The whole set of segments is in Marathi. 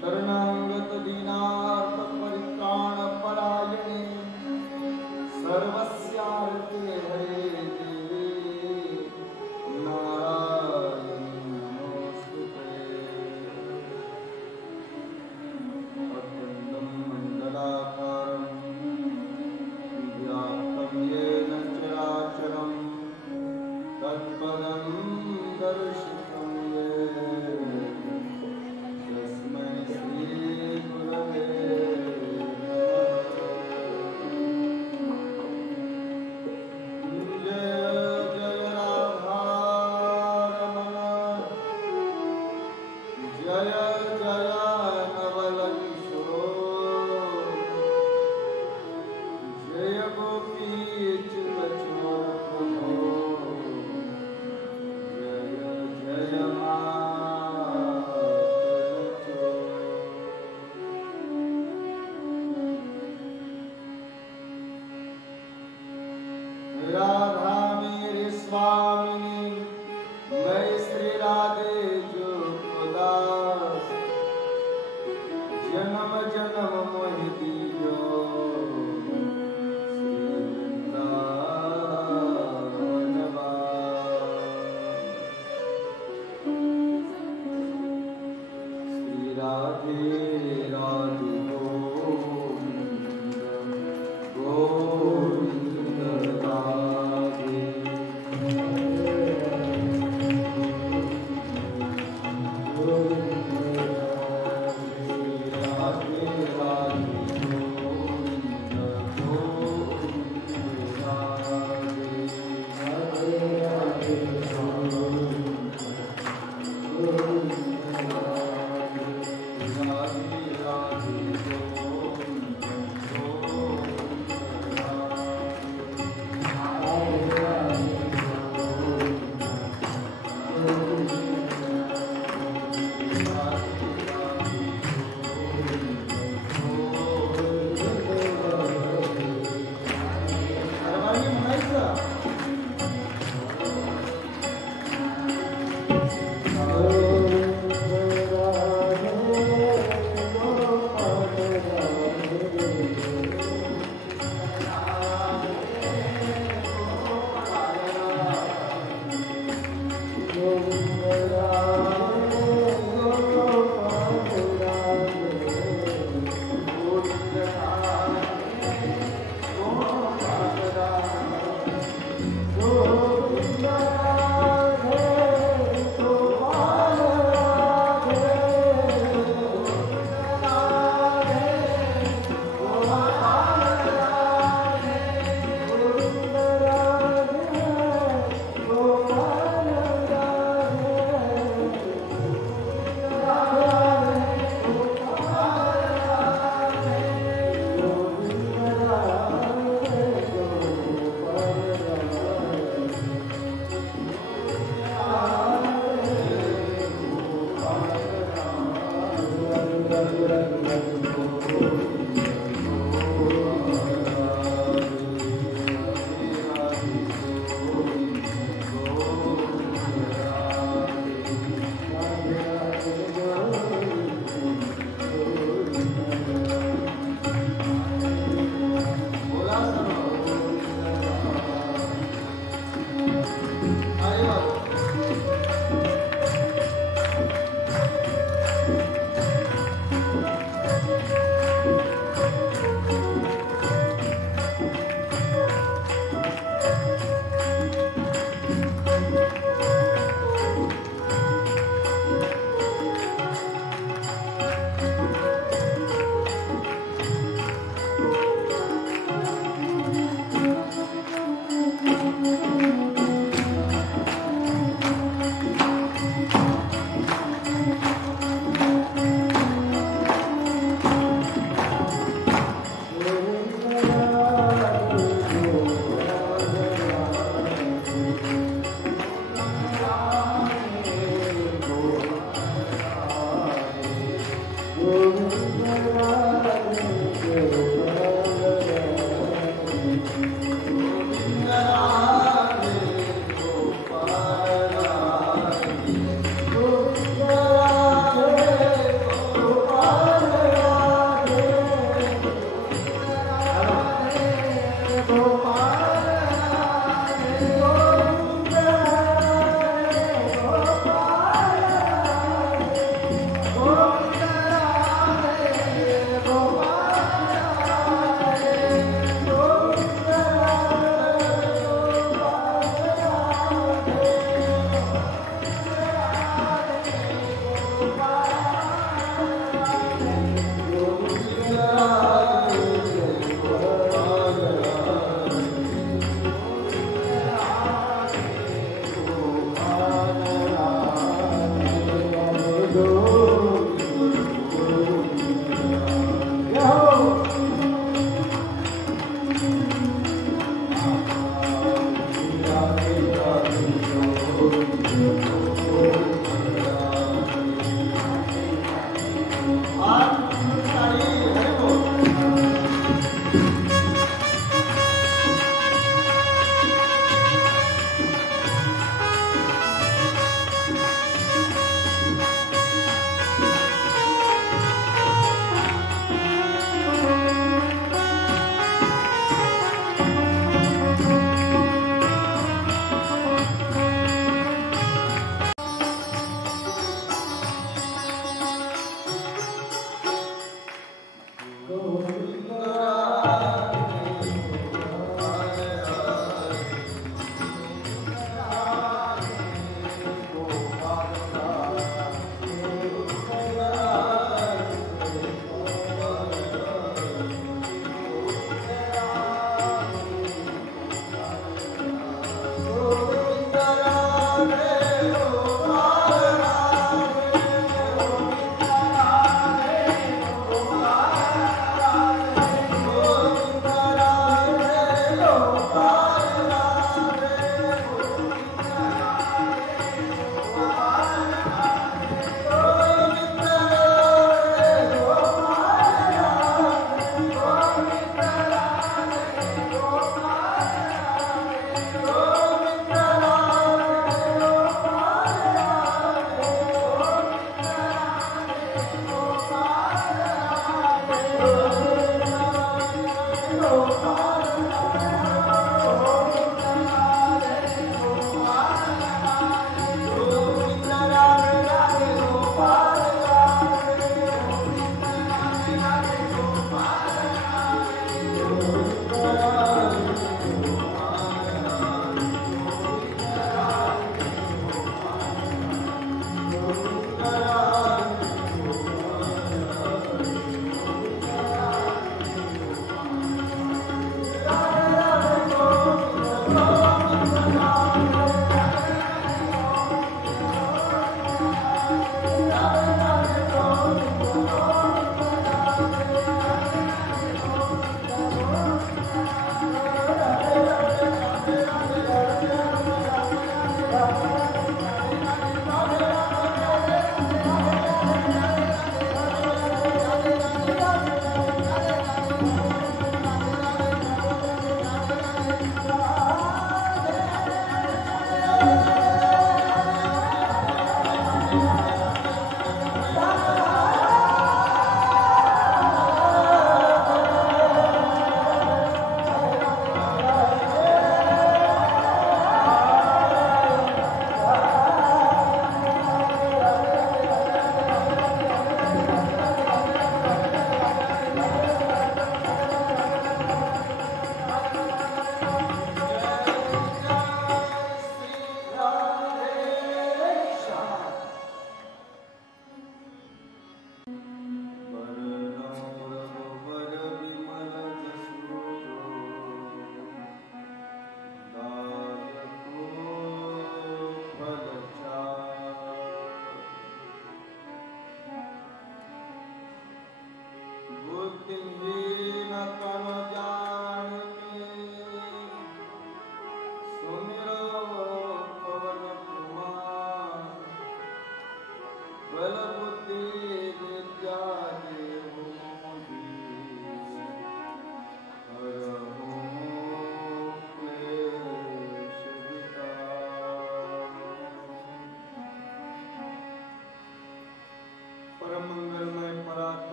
शरणागत दीनार्थ परित्राण परायणे सर्वस्यार्थे हरे देवी नारायणी नमोस्तुते। अखंडं मंडलाकारं व्याप्तं येन चराचरं तत्पदं दर्शितं येन तस्मै श्री गुरवे जय जय राधारमण जय जय नवल किशोर जय गोपी चितचोर प्रभो जय जय राधा मेरी स्वामिनी मैं श्री राधे जो दास जन्म जन्म मोहि दीजो श्री वृंदावन श्री राधे राधे गोविंद राधे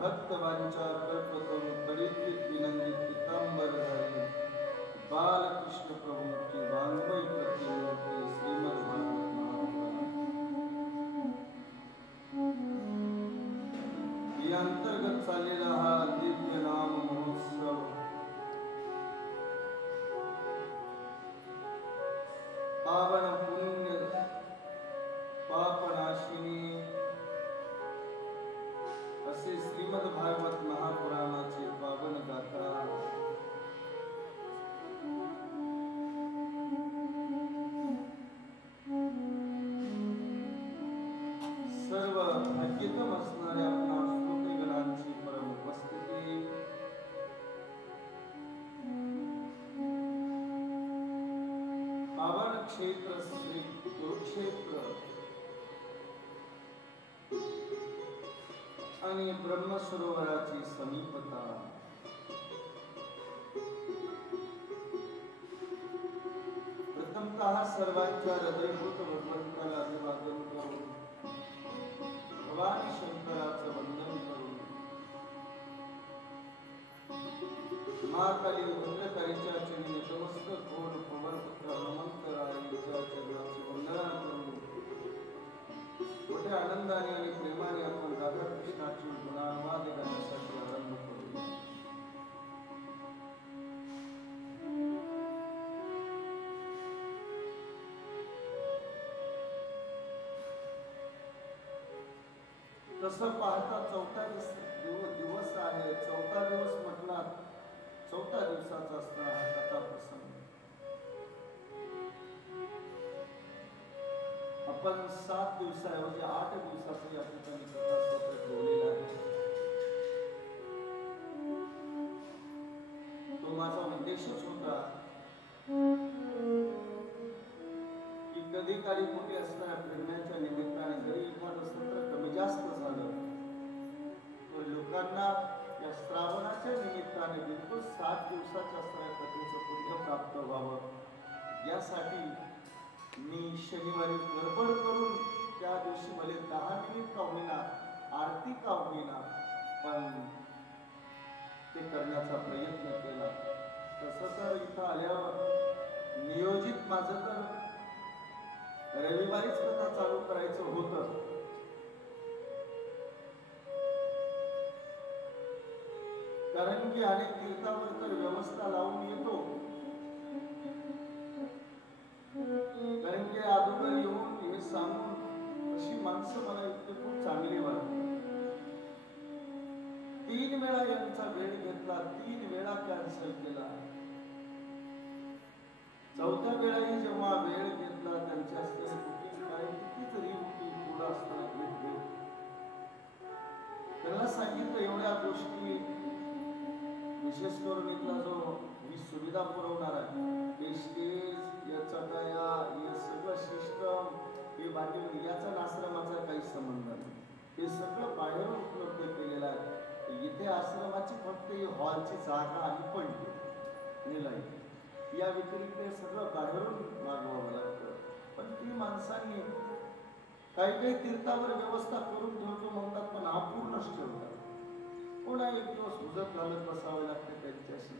भक्तवांच्या कल्पतरू विनंदित पीतांबरधारी बालकृष्ण प्रभूंची वाङ्मय प्रतिमूर्ती श्रीमद भागवत महापुराण या अंतर्गत चाललेला हा दिव्य नाम महोत्सव पावन पुण्य पापनाशिनी असे श्रीमद भागवत महापुराणाचे पावन गाथा सर्व भाग्यतम असणाऱ्या आपणा स्तुतिगणांची परम उपस्थिती पावन क्षेत्र श्री कुरुक्षेत्र आणि ब्रह्मसरोवराची समीपता प्रथमतः सर्वांच्या हृदयभूत भगवंताला अभिवादन करून भगवान शंकराचं वंदन करून महाकाली भद्रकालीच्या चरणी नतमस्तक होऊन पवनपुत्र हनुमंतरायांच्या चरणाची वंदना करून मोठ्या आनंदाने आणि प्रेमाने आपण राधा कृष्णाची गुणानुवाद करण्यासाठी आरंभ करू. तसं पाहता चौथा दिवस आहे. चौथा दिवस म्हटला चौथा दिवसाचा असणार हा कथा प्रसंग. आपण 7 दिवसाऐवजी 8 दिवसाचा या ठिकाणी कथासत्र ठेवलेला आहे. तो माझा उद्देशच होता की कधी काळी मोठी असणाऱ्या प्रेमाच्या निमित्ताने जरी एखादं सत्र कमी जास्त झालं तर लोकांना या श्रावणाच्या निमित्ताने बिलकुल 7 दिवसाच्या असणाऱ्या कथेचं पुण्य प्राप्त व्हावं यासाठी मी शनिवारी गडबड करून त्या दिवशी मला 10 मिनिट का होईना आरती का होईना पण ते करण्याचा प्रयत्न केला. तसं तर इथं आल्यावर नियोजित माझं तर रविवारीच कथा चालू करायचं होतं. कारण की अनेक तीर्थावर तर व्यवस्था लावून येतो. कारण की अगोदर येऊन हे सांगून अशी माणसं मला इतके खूप चांगली वाटली. 3 वेळा यांचा वेळ घेतला, 3 वेळा कॅन्सल केला. चौथ्या वेळाही जेव्हा वेळ घेतला त्यांच्या बुकिंग काय किती जरी बुकिंग पुढं असताना भेट त्यांना सांगितलं एवढ्या गोष्टी विशेष करून इथला जो ही सुविधा पुरवणार आहे स्टेज याचा दया हे सगळं सिस्टम हे बाकी याचा आश्रमाचा काही संबंध नाही. हे सगळं बाहेरून उपलब्ध केलेलं आहे. इथे आश्रमाची फक्त हॉलची जागा आणि पडली लाईट या व्यतिरिक्त सगळं बाहेरून मागवावं लागतं. पण ती माणसांनी काही तीर्थावर व्यवस्था करून ठेवतो म्हणतात पण अपूर्णच ठेवतात. पुन्हा एक दिवस उजत घालत बसावे लागते त्यांच्याशी.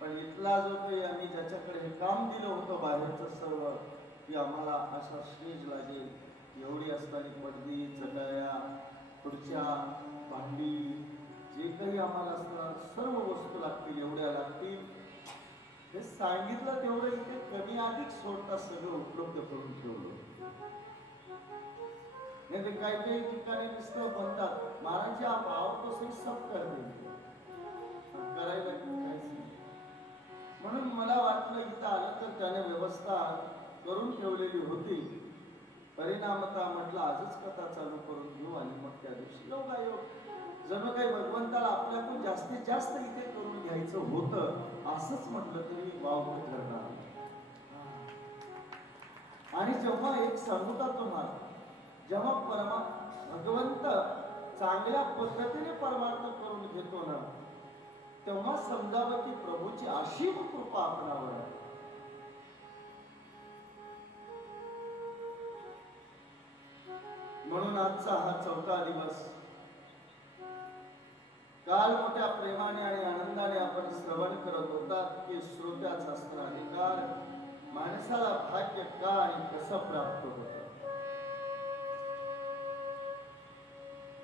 पण इथला जो काही आम्ही ज्याच्याकडे हे काम दिलं होतं बाहेरचं सर्व की आम्हाला असा स्टेज लागेल एवढी असताना पडदी चटाया खुर्च्या भांडी जे काही आम्हाला असणार सर्व वस्तू लागतील एवढ्या लागतील हे सांगितलं तेवढं इथे कमी अधिक सोडता सगळं उपलब्ध करून ठेवलं. नाही काही ठिकाणी नुसतं म्हणतात महाराज आप आओ तो सही सब कर देंगे करायला काहीच नाही. म्हणून मला वाटलं इथं आलं तर त्याने व्यवस्था करून ठेवलेली होती. परिणामता म्हटलं आजच कथा चालू करून घेऊ आणि मग त्या दिवशी योगायोग जणू काही भगवंताला आपल्याकडून जास्तीत जास्त इथे करून घ्यायचं होतं असंच म्हटलं तरी वावग ठरणार. आणि जेव्हा एक सांगू का तुम्हाला जेव्हा भगवंत चांगल्या पद्धतीने परमार्थ करून घेतो ना तेव्हा समजावं की प्रभूची असीम कृपा आपणावर आहे. म्हणून आजचा हा 4था दिवस काल मोठ्या प्रेमाने आणि आनंदाने आपण श्रवण करत होतात की श्रोत्याचा असणार अधिकार माणसाला भाग्य का आणि कसं प्राप्त होतं.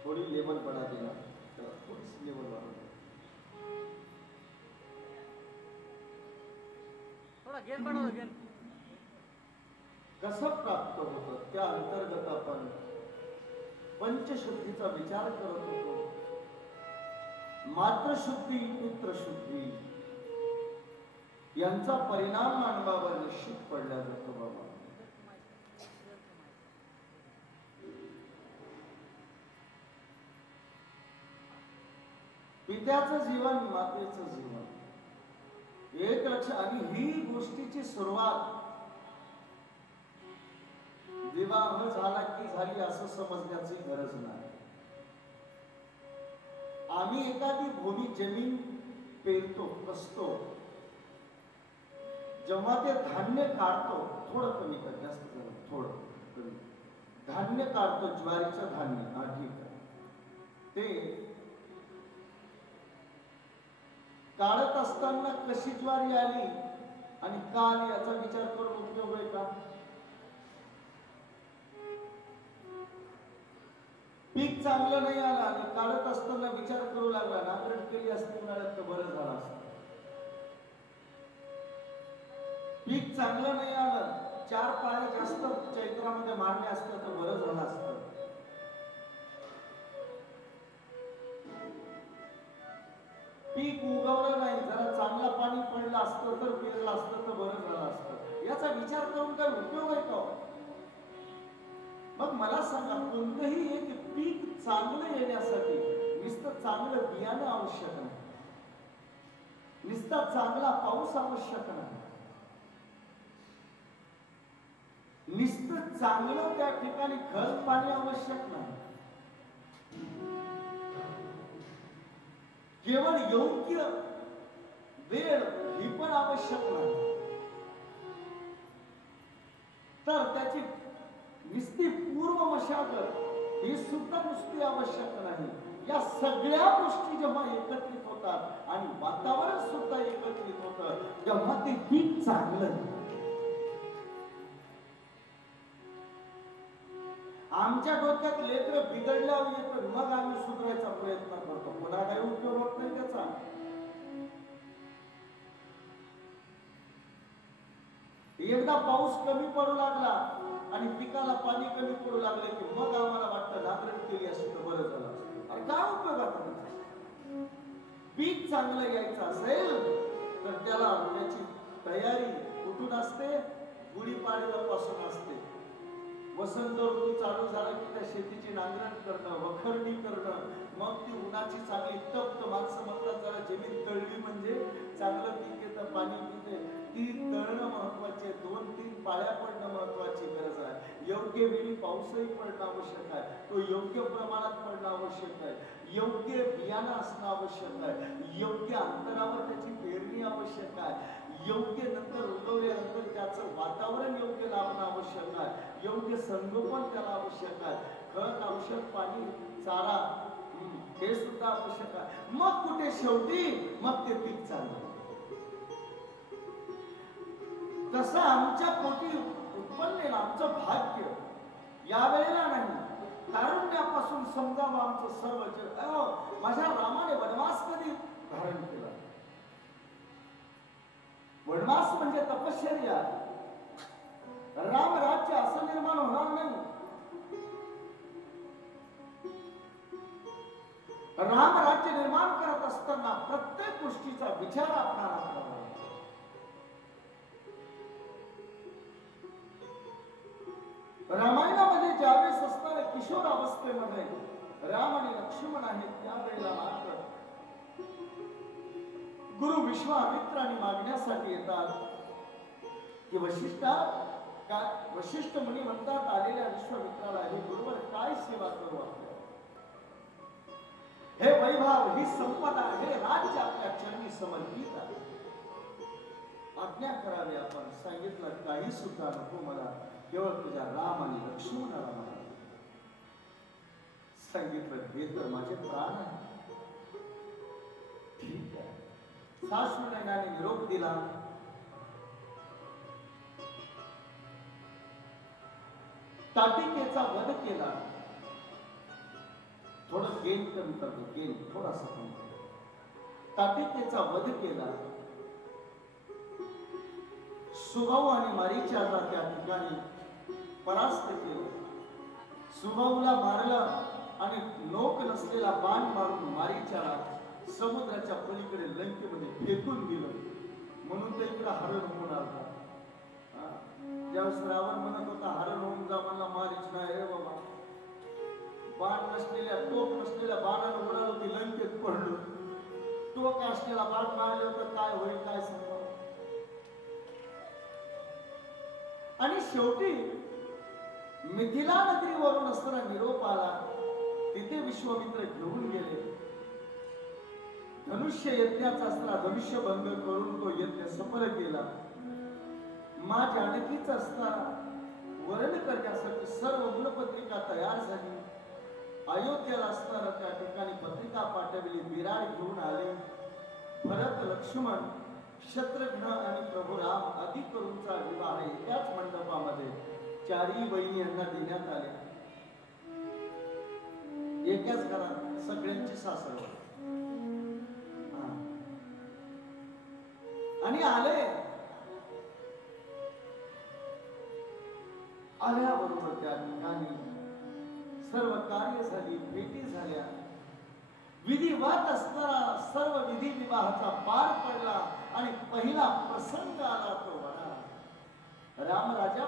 थोडी लेवल बढा दिला तर थोडीच लेवल वाढवली. थोडा गेन बढ़ाओ गेन. कसं प्राप्त होतं त्या अंतर्गत आपण पंचशुद्धीचा विचार करत होतो. मातृशुद्धी पितृशुद्धी यांचा परिणाम मानवावर निश्चित पडला जातो. बाबा पित्याचं जीवन मातेचं जीवन एक लक्ष. आणि ही गोष्टीची सुरुवात विवाह झाला की झाली असं समजण्याची गरज नाही. आम्ही एखादी भूमी जमीन पेरतो कसतो जेव्हा ते धान्य काढतो थोडं कमी कर जास्त कर थोडं कमी धान्य काढतो ज्वारीचं धान्य हा ठीक आहे. ते काढत असताना कशी ज्वारी आली आणि का आली याचा विचार करून उपयोग आहे का. पीक चांगलं नाही आलं आणि काढत असताना विचार करू लागला नांगरट केली असती उन्हाळ्यात तर बरं झालं असतं. पीक चांगलं नाही आलं 4 पाळ्या जास्त चैत्रामध्ये मारले असतं तर बरं झालं असतं. पीक उगवलं नाही जरा चांगलं पाणी पडलं असतं तर पेरलं असतं तर बरं झालं असतं. याचा विचार करून काय उपयोग आहे का. मग मला सांगा कोणतंही एक पीक चांगलं येण्यासाठी नुसतं चांगलं बियाणं आवश्यक नाही. नुसता चांगला पाऊस आवश्यक नाही. नुसतं चांगलं त्या ठिकाणी खत पाणी आवश्यक नाही. केवळ योग्य वेळ ही पण आवश्यक नाही. तर त्याची नुसती पूर्व मशागत ही सुद्धा नुसती आवश्यक नाही. या सगळ्या गोष्टी जेव्हा एकत्रित होतात आणि वातावरण सुद्धा एकत्रित होतं तेव्हा ते पीक चांगलं. आमच्या डोक्यात लेकर बिघडल्यावर येतं मग आम्ही सुधारायचा प्रयत्न करतो. पुन्हा काही उपयोग होत नाही त्याचा. एकदा पाऊस कमी पडू लागला आणि पिकाला पाणी कमी पडू लागले की मग आम्हाला वाटतं नांगरट केली असती तर बरं झालं असतं. अरे काय उपयोग आता. पीक चांगलं यायचं असेल तर त्याला त्याची तयारी कुठून असते. गुढीपाडव्यापासून असते. वसंत ऋतू चालू झाला की त्या शेतीची नांगरण करणं वखरणी करणं मग ती उन्हाची चांगली तप्त माणसं म्हणतात जरा जमीन तळली म्हणजे चांगलं पीक येतं पाणी पिते. ती तळणं महत्वाचे 2-3 पाळ्या पडणं महत्वाची गरज आहे. योग्य वेळी पाऊसही पडणं आवश्यक आहे. तो योग्य प्रमाणात पडणं आवश्यक आहे. योग्य बियाणं असणं आवश्यक आहे. योग्य अंतरावर त्याची पेरणी आवश्यक आहे. योग्य नंतर उगवल्यानंतर त्याचं वातावरण योग्य लावणं आवश्यक आहे. योग्य संगोपन त्याला आवश्यक आहे. खत औषध पाणी चारा हे सुद्धा आवश्यक आहे. मग कुठे शेवटी मग ते पीक चाललं. तसं आमच्या पोटी उत्पन्न आमचं भाग्य यावेळेला नाही कारुण्यापासून समजावं आमचं सर्व जग. माझ्या रामाने वनवास कधी धारण केला. वनवास म्हणजे तपश्चर्या. राम राज्य असं निर्माण होणार नाही. राम राज्य निर्माण करत असताना प्रत्येक गोष्टीचा विचार आपल्याला करावा. रामायणामध्ये ज्यावेळेस असणाऱ्या किशोर अवस्थेमध्ये राम आणि लक्ष्मण आहेत त्यावेळेला मात्र गुरु विश्वामित्रांनी मागण्यासाठी येतात की वशिष्ठ मुनी म्हणतात आलेल्या विश्वामित्राला हे गुरुवर काय सेवा करू आपल्याला. हे वैभव ही संपदा हे राज्य आपल्या चरणी समर्पित आहे. आज्ञा करावी. आपण सांगितलं काही सुद्धा नको मला केवळ तुझ्या राम आणि लक्ष्मणाला मला सांगितलं हे तर माझे प्राण आहे. सासूनयनाने निरोप दिला. ताटिकेचा वध केला. थोडं गेन कमी करतो, गेन थोडासा कमी करतो. ताटिकेचा वध केला. सुभाऊ आणि मारीचाला त्या ठिकाणी परास्त केलं. सुभाऊला मारलं आणि नोक नसलेला बाण मारून मारीचाला समुद्राच्या पलीकडे लंकेमध्ये फेकून दिलं. म्हणून ते इकडे हरण होऊन आला. ज्यावेळेस रावण म्हणत होता हरण होऊन जा, मला मारीच नाही रे बाबा, बाण नसलेल्या टोक नसलेल्या बाणानं उडालो ती लंकेत पडलो. टोक असलेला बाण मारले होतं, काय होईल काय सांगा. आणि शेवटी मिथिला नगरीवरून असताना निरोप आला. तिथे विश्वामित्र घेऊन गेले. धनुष्य यज्ञाचा असताना धनुष्य भंग करून तो यज्ञ सफल केला. मा जानकीच असताना वर्ण करण्यासाठी सर्व मूलपत्रिका तयार झाली. अयोध्येला असताना त्या ठिकाणी पत्रिका पाठवली. विराट घेऊन आले. भरत, लक्ष्मण, शत्रुघ्न आणि प्रभू राम आदी करूंचा विवाह एकाच मंडपामध्ये चारही बहिणी यांना देण्यात आले. एकाच घरात सगळ्यांची सासर आणि आल्याबरोबर त्या ठिकाणी सर्व कार्य झाली, भेटी झाल्या. विधिवत असणारा सर्व विधी विवाहाचा पार पडला आणि पहिला प्रसंग आला तो वना. रामराजा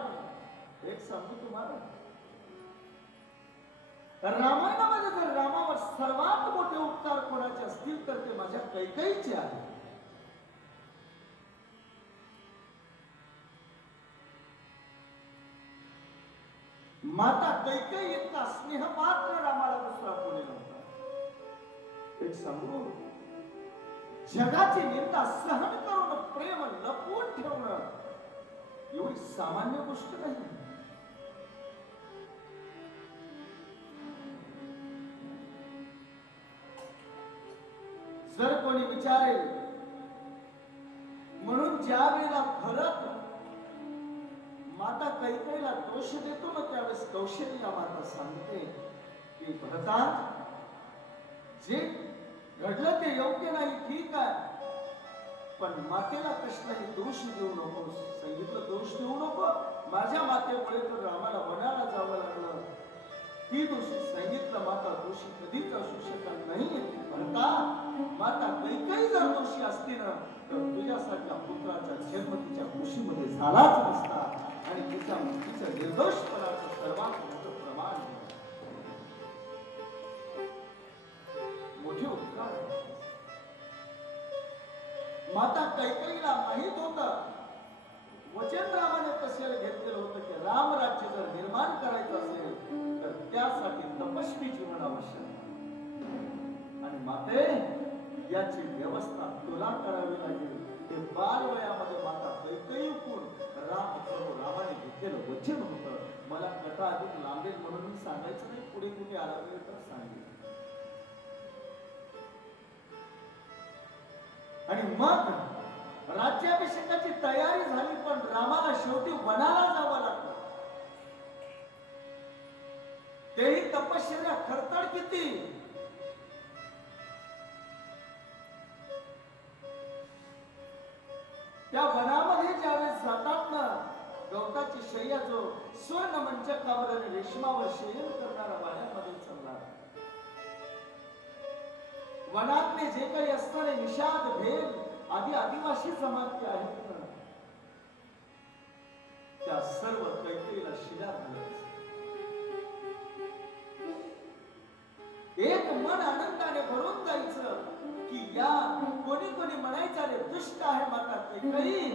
एक सांगू तुम्हाला, रामायणामध्ये जर रामावर सर्वात मोठे उपकार कोणाचे असतील तर ते माझ्या कैकेयीचे आहे. माता कैकेयी इतका स्नेहपात्र रामाला दुसरा कोणी नव्हता. एक सांगू, जगाची निंदा सहन करून प्रेम लपवून ठेवणं एवढी सामान्य गोष्ट नाही. जर कोणी विचारेल म्हणून ज्या वेळेला भरत माता कैकेयीला दोष देतो ना, त्यावेळेस कौशल्या माता सांगते की भरता, जे घडलं ते योग्य नाही, ठीक आहे, पण मातेला कशालाही दोष देऊ नको. सांगितलं दोष देऊ नको. माझ्या मातेमुळे तर रामाला वनाला जावं लागलं, ती दोषी. सांगितलं माता दोषी कधीच असू शकत नाही. भरता, माता कैकेयी जर दोषी असती ना तर तुझ्यासारख्या पुत्राचा जन्म तिच्या कुशीमध्ये झालाच नसता आणि तिच्या मुक्तीचं निर्दोषपणाचं सर्वात मोठं प्रमाण मोठे उपकार. माता कैकेयीला माहित होतं वचन रामाने कशाला घेतलेलं होतं की रामराज्य जर निर्माण करायचं असेल तर त्यासाठी तपस्वी जीवन आवश्यक आणि माते याची व्यवस्था तुला करावी लागेल. ते बालवयामध्ये माता कैकेयी रामाने घेतलेलं वचन होतं. मला कथा अधिक लांबेल म्हणून मी सांगायचं नाही, पुढे कुठे आला वेळ तर सांगेल. आणि मग राज्याभिषेकाची तयारी झाली, पण रामाला शेवटी वनाला जावं लागलं. तेही तपश्चर्या खरतड किती. त्या वनामध्ये ज्यावेळेस जातात ना, गवताची शय्या जो स्वर्ण मंचकावर आणि रेशमावर शयन करणारा वाड्यामध्ये चालला. वनातले जे काही असणारे निषाद, भेल आदी आदिवासी जमाती आहेत ना, त्या सर्व कैकेयीला शिला घालत. एक मन आनंदाने भरून जायचं की या कोणी कोणी म्हणायचं रे दुष्ट आहे माता कैकेयी,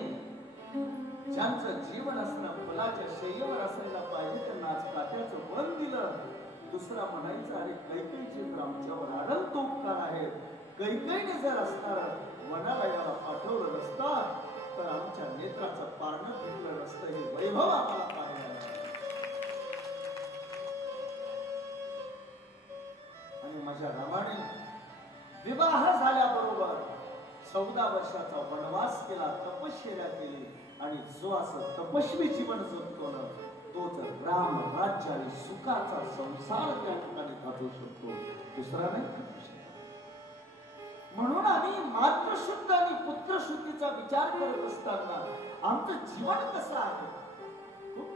ज्यांचं जीवन असणं फुलाच्या शय्येवर असायला पाहिजे त्यांना आज काट्याचं वन दिलं. दुसरा म्हणायचा अरे कैकेयीचे तर आमच्यावर अनंत उपकार आहेत. कैकेयीने जर असणार वनाला याला पाठवलं नसतं तर आमच्या नेत्राचं पारणं फिरलं नसतं. हे वैभव आम्हाला पाहायला. आणि माझ्या रामाने विवाह झाल्याबरोबर 14 वर्षाचा वनवास केला, तपश्चर्या केली आणि जो असं तपस्वी जीवन जगतो ना तोच राम राज्य आणि सुखाचा संसार त्या ठिकाणी काढू शकतो, दुसरा नाही. म्हणून आम्ही मातृशुद्ध आणि पुत्रशुद्धीचा विचार करत असताना आमचं जीवन कसं आहे खूप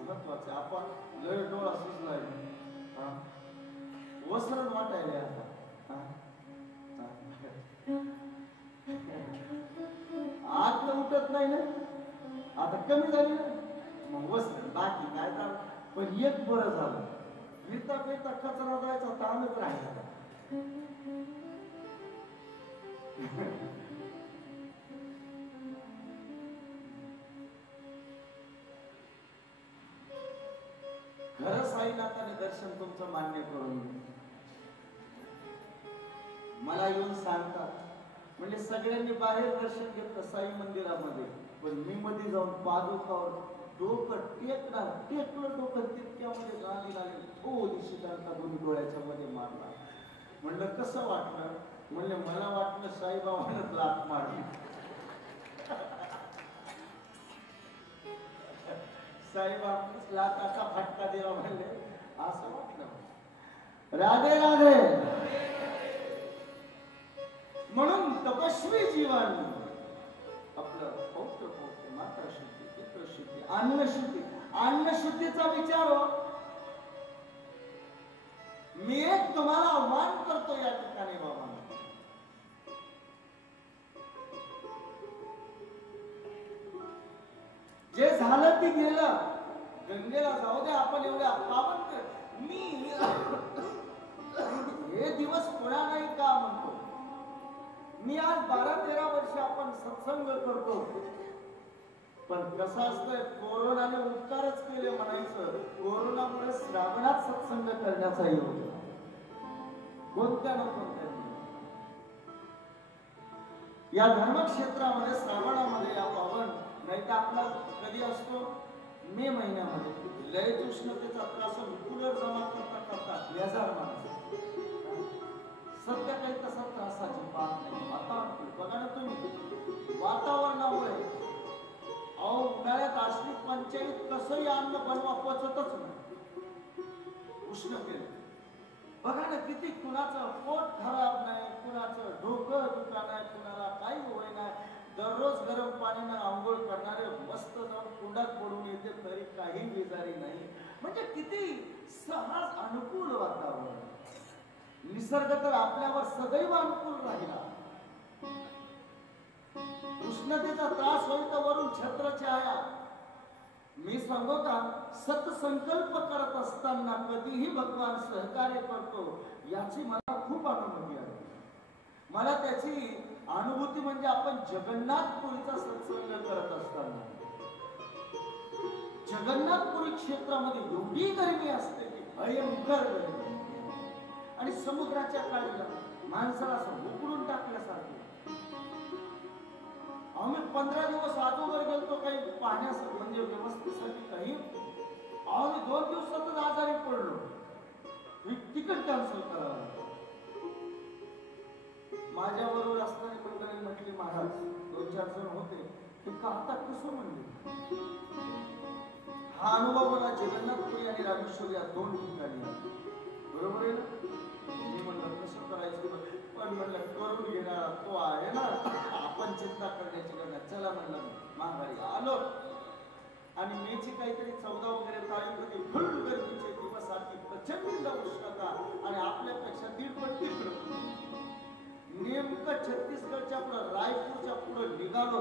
महत्वाचं. आपण लय डोळा सुजलाय, वसरण वाटायला आता आत उठत नाही ना, आता कमी झाली ना मग वसरण बाकी काय तर. पण एक बरं झालं, फिरता फिरता कचरा जायचा ताणच राहिला. खरं साईनाथाने दर्शन तुमचं मान्य करून मला येऊन सांगतात, म्हणजे सगळ्यांनी बाहेर दर्शन घेतलं साई मंदिरामध्ये, पण मी मध्ये जाऊन पादुकावर डोकं टेकलं डोकं तितक्यामध्ये गाणी लागली, थोडीशी त्यांना दोन्ही डोळ्याच्या मध्ये मारला. म्हणलं कसं वाटलं? म्हणले मला वाटलं साईबाबांना लाथ मारली. साईबाबांनीच लाथाचा फटका दिला म्हणले, असं वाटलं. राधे राधे. म्हणून तपस्वी जीवन आपलं पौत्र पौत्र माता शुद्धी, पितृ शुद्धी, अन्नशुद्धी. अन्नशुद्धीचा विचार हो, मी एक तुम्हाला आव्हान करतो या ठिकाणी बाबा, जे झालं ते गेलं, गंगेला जाऊ दे. आपण एवढ्या पावन मी हे दिवस पुन्हा नाही का म्हणतो. मी आज 12-13 वर्ष आपण सत्संग करतो, पण कसं असतंय, कोरोनाने उपकारच केले म्हणायचं. कोरोनामुळे श्रावणात सत्संग करण्याचा योग कोणत्या ना कोणत्या या धर्मक्षेत्रामध्ये श्रावणामध्ये या पावन नाही तर आपला कधी असतो मे महिन्यामध्ये लय उष्णतेचा त्रास, कूलर जमा करता करता बेजार माणसं. सध्या काही तसा त्रासाची बात नाही. वातावरण बघा ना तुम्ही, वातावरणामुळे अहो उन्हाळ्यात असली पंचायत कसंही अन्न बनवा पचतच नाही उष्णतेने. बघा ना किती, कुणाचं पोट खराब नाही, कुणाचं डोकं दुखा नाही, कुणाला काही होय नाही. दररोज गरम पाण्याने आंघोळ करणारे मस्त जाऊन कुंडात पडून येते तरी काही बेजारी नाही. म्हणजे किती सहज अनुकूल वातावरण. निसर्ग तर आपल्यावर सदैव अनुकूल राहिला. उष्णतेचा त्रास होईल तर वरून छत्रछाया. मी सांगू का, सत्संकल्प करत असताना कधीही भगवान सहकार्य करतो याची मला खूप अनुभूती आहे. मला त्याची अनुभूती म्हणजे आपण जगन्नाथपुरीचा सत्संग करत असताना जगन्नाथपुरी क्षेत्रामध्ये एवढी गर्मी असते की भयंकर गर्मी, आणि समुद्राच्या काळीला माणसाला असं उकडून टाकल्यासारखं. आम्ही 15 दिवस अगोदर गेलतो काही पाहण्यासाठी, म्हणजे व्यवस्थेसाठी काही. आम्ही 2 दिवसातच आजारी पडलो. तिकीट कॅन्सल करावं. माझ्या बरोबर असताना कुठे म्हटले महाराज, 2-4 जण होते ते का आता कसं म्हणले. हा अनुभव मला जगन्नाथपुरी आणि रामेश्वर या 2 ठिकाणी बरोबर आहे ना. मी म्हणलं कसं करायचं, पण म्हणलं करून घेणार तो आहे ना, आपण चिंता करण्याची गरज. चला म्हणलं माघारी आलो. आणि मेची काहीतरी 14 वगैरे तारीख होती. फुल गर्दीचे दिवस, अति प्रचंड उष्णता आणि आपल्यापेक्षा 1.5 पट तिकडं. नेमकं छत्तीसगडच्या पुढं रायपूरच्या पुढं निघालो.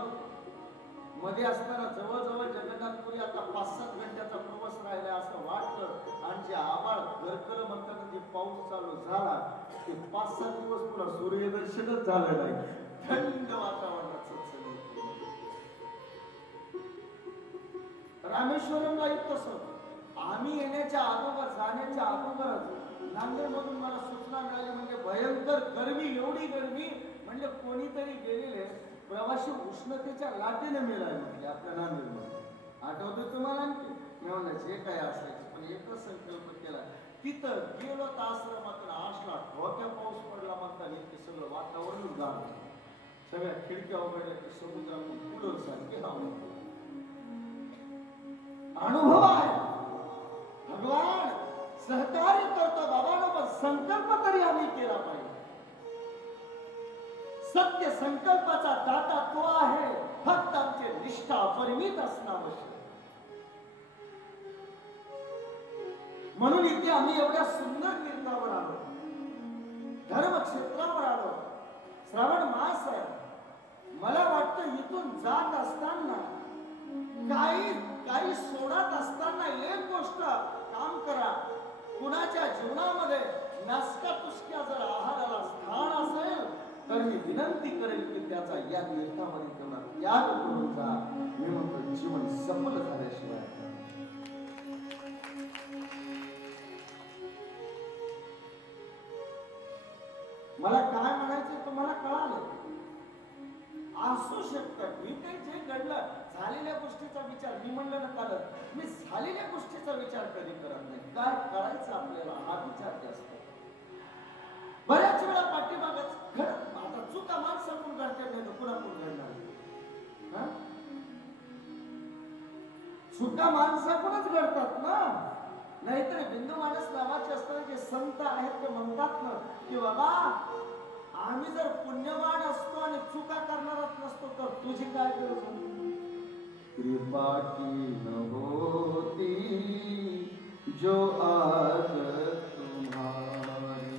मध्ये असताना जवळजवळ जगन्नाथपुरी आता 5-7 घंट्याचा प्रवास राहिला असं वाटलं. आणि जे आभाळ गरकल म्हणताना जे पाऊस चालू झाला ते 5-7 दिवस पुन्हा सूर्यदर्शनच झालं नाही. थंड वातावरणात सत्संग. रामेश्वरमला तसं आम्ही येण्याच्या अगोदर, जाण्याच्या अगोदरच नांदेडमधून मला सूचना मिळाली, म्हणजे भयंकर गर्मी, एवढी गर्मी म्हणजे कोणीतरी गेलेले प्रवासी उष्णतेच्या लाटेने मिळाले म्हणजे आपल्या नांदेडमध्ये. आठवते तुम्हाला? मी म्हणलं जे काय असायचं, पण एकच संकल्प केला. तिथं गेलो तर आश्रमातून असला डोक्या पाऊस पडला म्हणता ते सगळं वातावरण झालं. सगळ्या खिडक्या उघडल्या की समुद्रातून पुढं सारखे लावले. अनुभव आहे. भगवान सहकार्य करतो बाबांनो, पण संकल्प तरी आम्ही केला पाहिजे. सत्य संकल्पाचा दाता तो आहे, फक्त आमचे निष्ठा अपरिमित असणं आवश्यक. म्हणून इथे आम्ही एवढ्या सुंदर तीर्थावर आलो, धर्मक्षेत्रावर आलो. श्रावण मास आहे. मला वाटतं इथून जात असताना काही सोडत असताना एक गोष्ट काम करा. कुणाच्या जीवनामध्ये नासका तुसक्या जर आहाराला स्थान असेल तर मी विनंती करेल की त्याचा या तीर्थामध्ये तेवढा त्याग करून जा. मी म्हणतो जीवन सफल झाल्याशिवाय. मला काय म्हणायचं तुम्हाला कळालं. असू शकतं ठीक आहे, जे घडलं झालेल्या गोष्टीचा विचार मी म्हणलं ना काल, मी झालेल्या गोष्टीचा विचार कधी करत नाही. काय करायचं आपल्याला हा विचार जास्त. बऱ्याच वेळा पाठीमागच घडत. आता चुका माणसाकडून घडते नाही तर कुणाकडून घडणार. चुका माणसाकडूनच घडतात ना. नाहीतर बिंदू मानस नावाचे असताना जे संत आहेत ते म्हणतात ना की बाबा आम्ही जर पुण्यवान असतो आणि चुका करणारच नसतो तर तुझी काय गरज होती. कृपा की न होती जो आज तुम्हारी,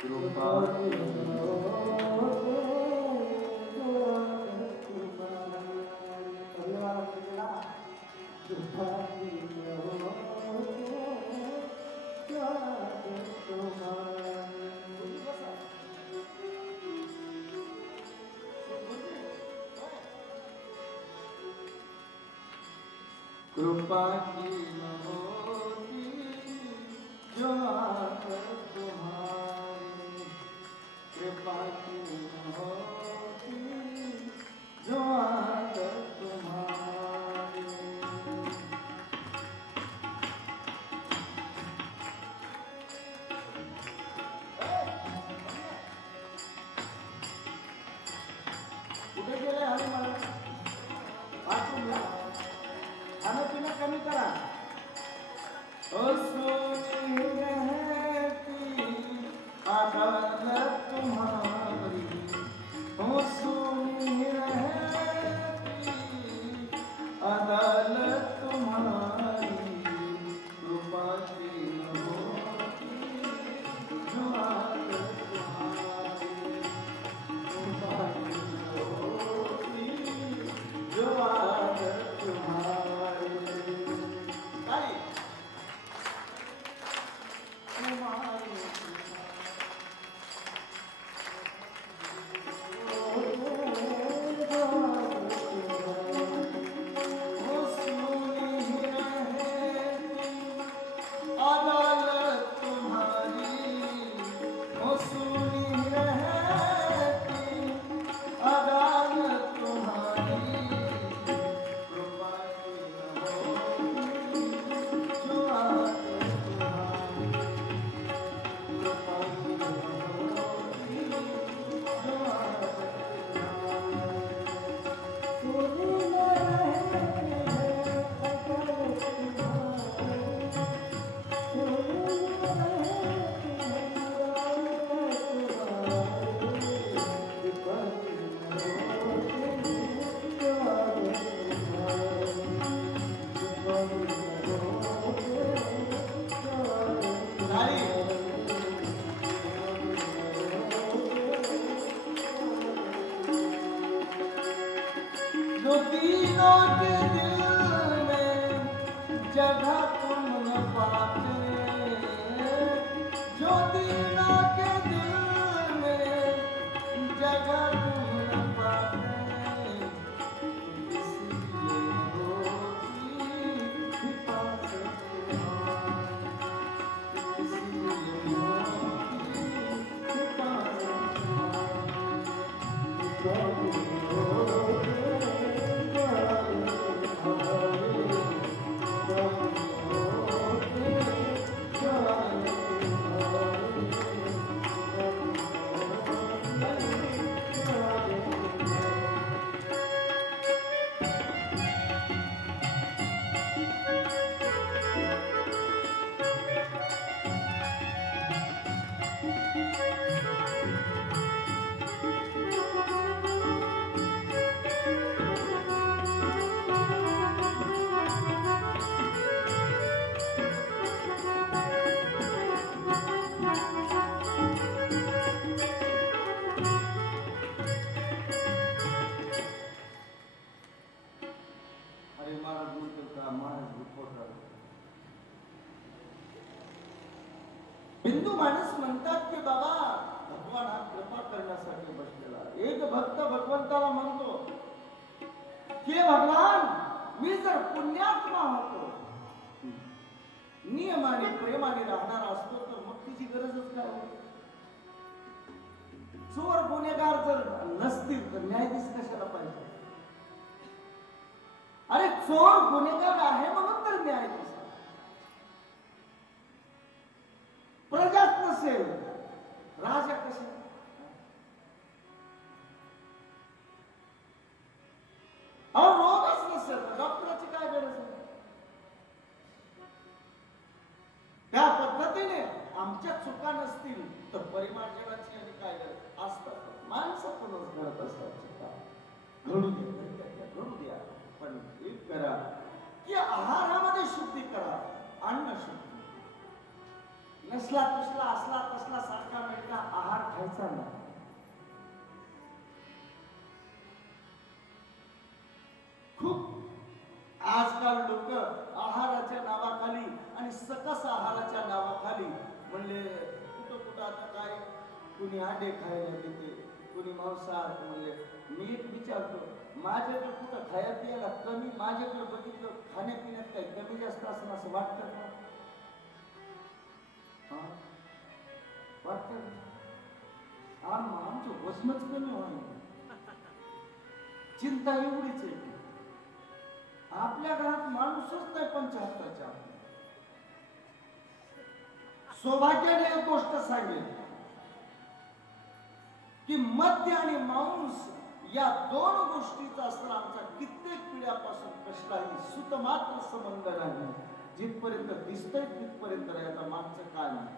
कृपा की न होती जो आज तुम्हारी, कृपा की न होती जो आज तुम्हारी. कृपा की न होती जो आज तुम्हारी, कृपा की न होती जो आज तुम्हारी. कुठे गेले हरे मला वाचून घ्या. खाना पीना कमी करा. सोनी रहती अदालत तुम्हारी, सोनी रहती अदालत तुम्हारी, कृपा की न होती जो आज तुम्हारी, कृपा की न होती जो आज तुम्हारी. हिंदू माणूस म्हणतात की बाबा भगवान हा कृपा करण्यासाठी बसलेला. एक भक्त भगवंताला म्हणतो की भगवान मी जर पुण्यात्मा होतो, नियमाने प्रेमाने राहणारा असतो तर मग तिची गरजच काय होती. चोर गुन्हेगार जर नसतील तर न्यायाधीश कशाला पाहिजे. अरे चोर गुन्हेगार आहे म्हणून तर न्यायाधीश. प्रजाच नसेल राजा कसे. अहो रोगच नसेल डॉक्टरची काय गरज आहे. त्या पद्धतीने आमच्या चुका नसतील तर परिमार्जनाची आणि काय गरज असतात. माणसातूनच घडत असतात चुका. घडू द्या पण एक करा की आहारामध्ये शुद्धी करा. अन्न शुद्धी नसला तसला असला तसला सारखा मिळता आहार खायचा नाही. खूप आजकाल लोक आहाराच्या नावाखाली आणि सकस आहाराच्या नावाखाली म्हणले कुठं कुठं आता काय कुणी अंडे खायला देते, कुणी मांसाहार. म्हणले मी एक विचारतो माझ्याकडे कुठं खाया प्यायला कमी, माझ्याकडे बघितलं खाण्यापिण्यात काही कमी जास्त असं असं वाटतं का. आमचं वजनच कमी व्हायला चिंता एवढीच आहे की आपल्या घरात माणूसच नाही 75च्या. सौभाग्याने एक गोष्ट सांगेल की मद्य आणि मांस या दोन गोष्टीचा असताना आमचा कित्येक पिढ्यापासून कसलाही सुतमात्र संबंध नाही. जिथपर्यंत दिसतंय तिथपर्यंत याचा मागचं काय नाही.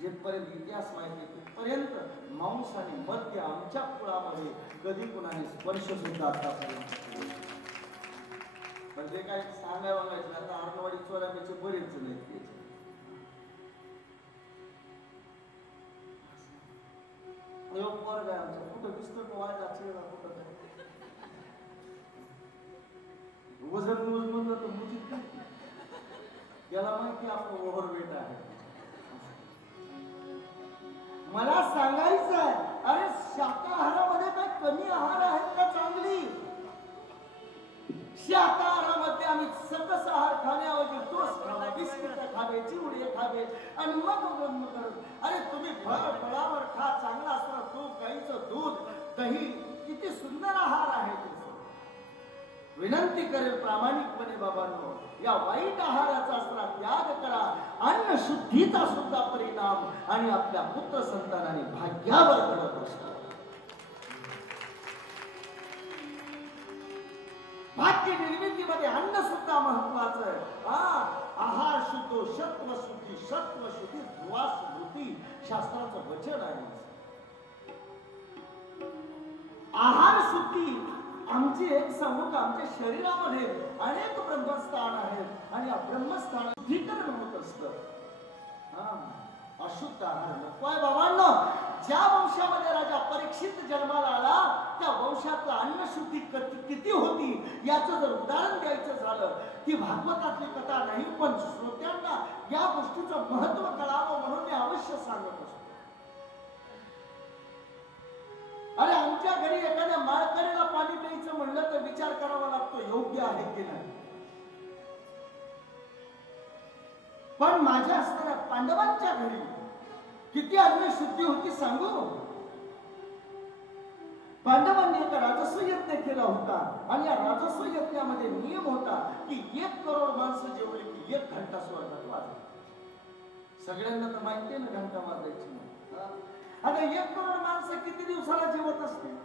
जिथपर्यंत इतिहास माहिती तिथपर्यंत मांस आणि मद्य आमच्या कुळामध्ये कधी कुणाने स्पर्श सुद्धा आतापर्यंत. म्हणजे काय सांगायला लागायचं आता अर्णवाडी चोरामीचे बरेच जण आहेत. वर्ग आहे आमचा कुठं दिसतो तो वाजा चेहरा कुठं वजन म्हणलं तर मुजित याला माहिती आपलं ओव्हरवेट आहे. मला सांगायचं आहे अरे शाकाहारामध्ये काय कमी आहार आहेत का चांगली. शाकाहारामध्ये आम्ही सकस आहार खाण्याऐवजी तोच खावा, बिस्किट खावे, चिवडे खावे आणि मग ब्रह्म करत. अरे तुम्ही फळावर खा, चांगला असणार तूप, गाईचं दूध, दही, किती सुंदर आहार आहे. विनंती करेल प्रामाणिकपणे बाबांनो या वाईट आहाराचा असणार त्याग करा. अन्न शुद्धीचा सुद्धा परिणाम आणि आपल्या पुत्र संतानाने भाग्यावर घडत असतो. भाग्य निर्मितीमध्ये अन्न सुद्धा महत्वाचं आहे. आहार शुद्ध, सत्व शुद्धी, सत्व शुद्धी, ध्रुवास वृत्ती शास्त्राचं वचन आहे. आहार शुद्धी आमची एक समूह आमच्या शरीरामध्ये अनेक ब्रह्मस्थान आहेत आणि या ब्रह्मस्थान शुद्धीकरण होत असतं. अशुद्ध आहार नकोय बाबांनो. ज्या वंशामध्ये राजा परीक्षित जन्माला आला त्या वंशातलं अन्नशुद्धी किती होती याचं जर उदाहरण द्यायचं झालं ती भागवतातली कथा नाही पण श्रोत्यांना या गोष्टीचं महत्व कळावं म्हणून मी अवश्य सांगत असतो. अरे आमच्या घरी एखाद्या माळकरीला पाणी प्यायचं म्हणलं तर विचार करावा लागतो योग्य आहे की नाही. पण माझ्या असणाऱ्या पांडवांच्या घरी किती अन्न शुद्धी होती सांगू. पांडवांनी एका राजस्व यज्ञ केला होता आणि या राजस्व यज्ञामध्ये नियम होता की 1 करोड माणसं जेवली की 1 घंटा स्वर्गात वाजली. सगळ्यांना तर माहिती आहे ना घंटा वाजायची. आता 1 करोड माणसं किती दिवसाला जेवत असतील.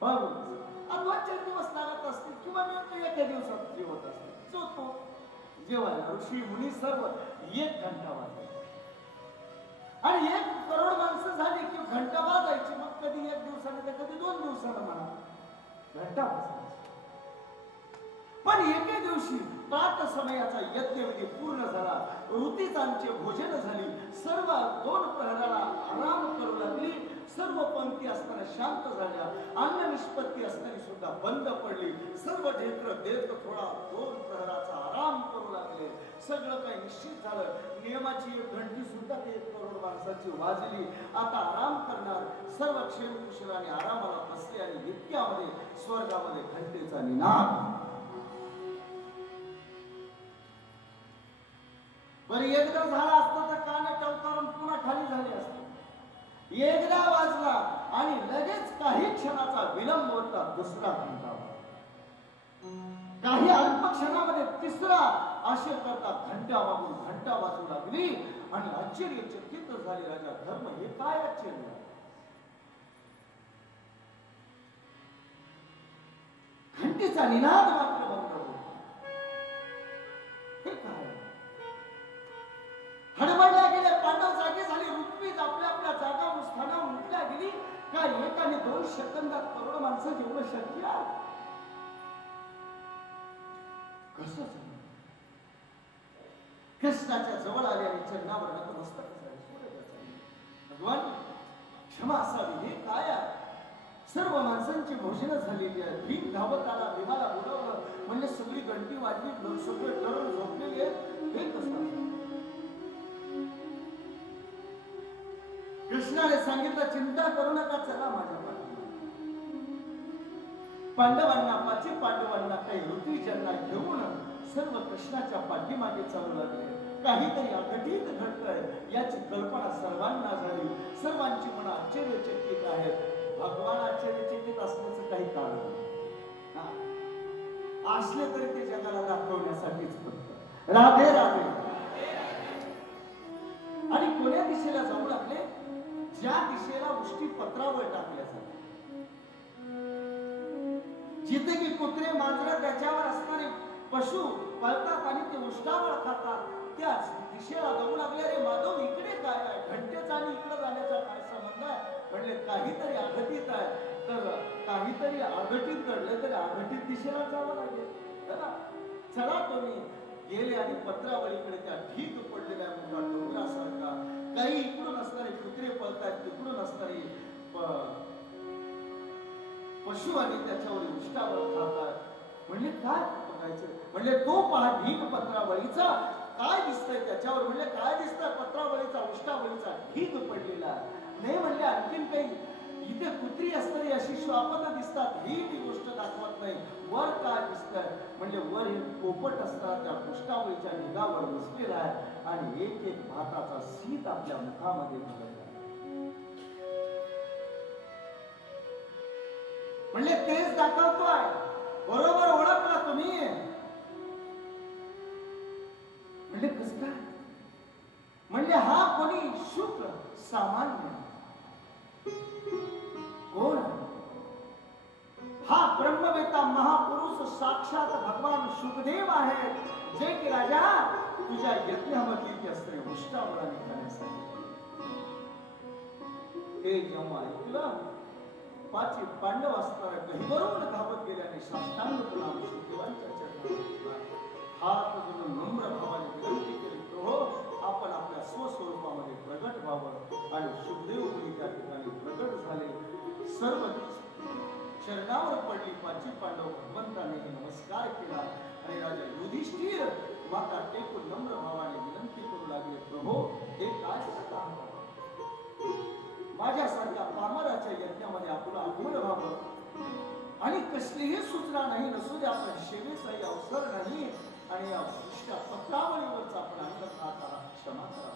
2-4 दिवस लागत असतील किंवा एका दिवसात जेवत असतील. जो तो जेवायला ऋषी मुनी सर्व 1 घंटा वाजायचा आणि 1 करोड माणसं झाली की घंटा वाजायची. मग कधी 1 दिवसाने तर कधी 2 दिवसाला म्हणा घंटा वाजायची. पण एके दिवशी प्रात समयाचा यज्ञविधी पूर्ण झाला. ऋतिकांचे भोजन झाली. सर्व 2 प्रहराला आराम करू लागली. सर्व पंक्ती असताना शांत झाल्या. अन्न निष्पत्ती असताना सुद्धा बंद पडली. सर्व ढेकर देत थोडा 2 प्रहराचा आराम करू लागले. सगळं काही निश्चित झालं. नियमाची एक घंटी सुद्धा 1 करोड माणसाची वाजली. आता आराम करणार. सर्व क्षेमकुशलाने आरामाला बसले आणि इतक्यामध्ये स्वर्गामध्ये घंटेचा निनाद. बरं एकदा झाला असता तर काने टवकारून पुन्हा खाली झाले असते. एकदा वाजला आणि लगेच काही क्षणाचा विलंब होता. दुसरा घंटा, काही अल्प क्षणामध्ये तिसरा. असे करता घंटा मागून घंटा वाजू लागली आणि आश्चर्यचकित झाले राजा धर्म. हे काय आश्चर्य? घंटेचा निनाद मात्र बंद होता. हे काय? हडबडल्या गेले. पांडव जागे झाले. रुक्मिणी आपल्या आपल्या जागावरून स्थानावरून उठल्या गेली. काय 1 आणि 2 सेकंदात करोड माणसं एवढं शक्य आहे? कसं झालं? कृष्णाच्या जवळ आले आणि चरणावर नतमस्तक झाले. भगवान क्षमा असावी. हे काय आहे? सर्व माणसांची भोजन झालेली आहे. भीम धावत आला. भीमाला बोलावलं. म्हणजे सगळी घंटी वाजली. सगळे तरुण झोपलेले. हे कसं? कृष्णाने सांगितलं चिंता करू नका, चला माझ्या पांडवांना 5 पांडवांना काही ऋतुजनांना घेऊन सर्व कृष्णाच्या पाठीमागे चालू लागले. काहीतरी अघटित घडतंय याची कल्पना सर्वांना झाली. सर्वांची मन आश्चर्यचकित आहेत. भगवान आश्चर्यचकित असण्याचं काही कारण असले तरी ते जगाला दाखवण्यासाठीच फक्त राधे राधे. आणि कोण्या दिशेला जाऊ लागले? ज्या दिशेला उष्टी पत्रावर टाकल्या जातात. जिथे की कुत्रे मांजरं त्याच्यावर असणारे पशु पळतात आणि ते उष्टावळ खातात, त्याच दिशेला जाऊ लागले. रे माधव इकडे काय आहे? घंटेचा आणि इकडे जाण्याचा काय संबंध आहे? म्हणले काहीतरी अघटित आहे. तर काहीतरी अघटित घडले तर अघटित दिशेला जावं लागेल. चला तुम्ही गेले आणि पत्रावळीकडे त्या ढीग पडलेल्या मोठा डोंगरासारखा काही इकडून असणारे कुत्रे पळतात, तिकडून असणारे पशु आणि त्याच्यावर उष्टावळ खातात. म्हणले काय बघायचं? म्हणले तो पहा ढीग पत्रावळीचा. काय दिसतंय त्याच्यावर? म्हणले काय दिसतंय? पत्रावळीचा उष्टावळीचा ढीग पडलेला. नाही म्हणले आणखीन काही इथे कुत्री असणारी अशी श्वापनं दिसतात. ही ती गोष्ट दाखवत नाही. वर काय दिसतंय? म्हणजे वर हे पोपट असतात त्या उष्टावळीच्या ढिगावर बसलेला आहे आणि एक एक भाताचा शीत आपल्या मुखामध्ये घालत आहे. म्हणले तेच दाखवतोय. बरोबर ओळखला तुम्ही? म्हणले कसं काय? म्हणले हा कोणी शुक्र सामान्य कोण? हा ब्रह्मवेता महापुरुष साक्षात भगवान शुकदेव आहे. जे की राजा तुझ्या यज्ञामध्ये ती अस्त्रे उष्टावळाने करण्यासाठी. हे जेव्हा ऐकलं 5 पांडव असणारा गहिवरून धावत गेल्याने साष्टांग प्रणाम शुकदेवांच्या चरणावर हात जोडून नम्र भावाने विनंती केली, प्रभो आपण आपल्या स्वस्वरूपामध्ये प्रगट व्हावं. आणि शुकदेव मुनी त्या ठिकाणी प्रगट झाले. सर्व चरणावर पडली. 5 पांडव भगवंताने नमस्कार केला आणि राजा युधिष्ठिर माता टेकून नम्र भावाने विनंती करू लागले, प्रभो हे काय करता? माझ्यासारख्या पामराच्या यज्ञामध्ये आपलं आगमन व्हावं आणि कसलीही सूचना नाही नसू दे. आपण सेवेचाही अवसर नाही आणि या पत्रावळीवरच आपण अंग खात आहात. क्षमा करा,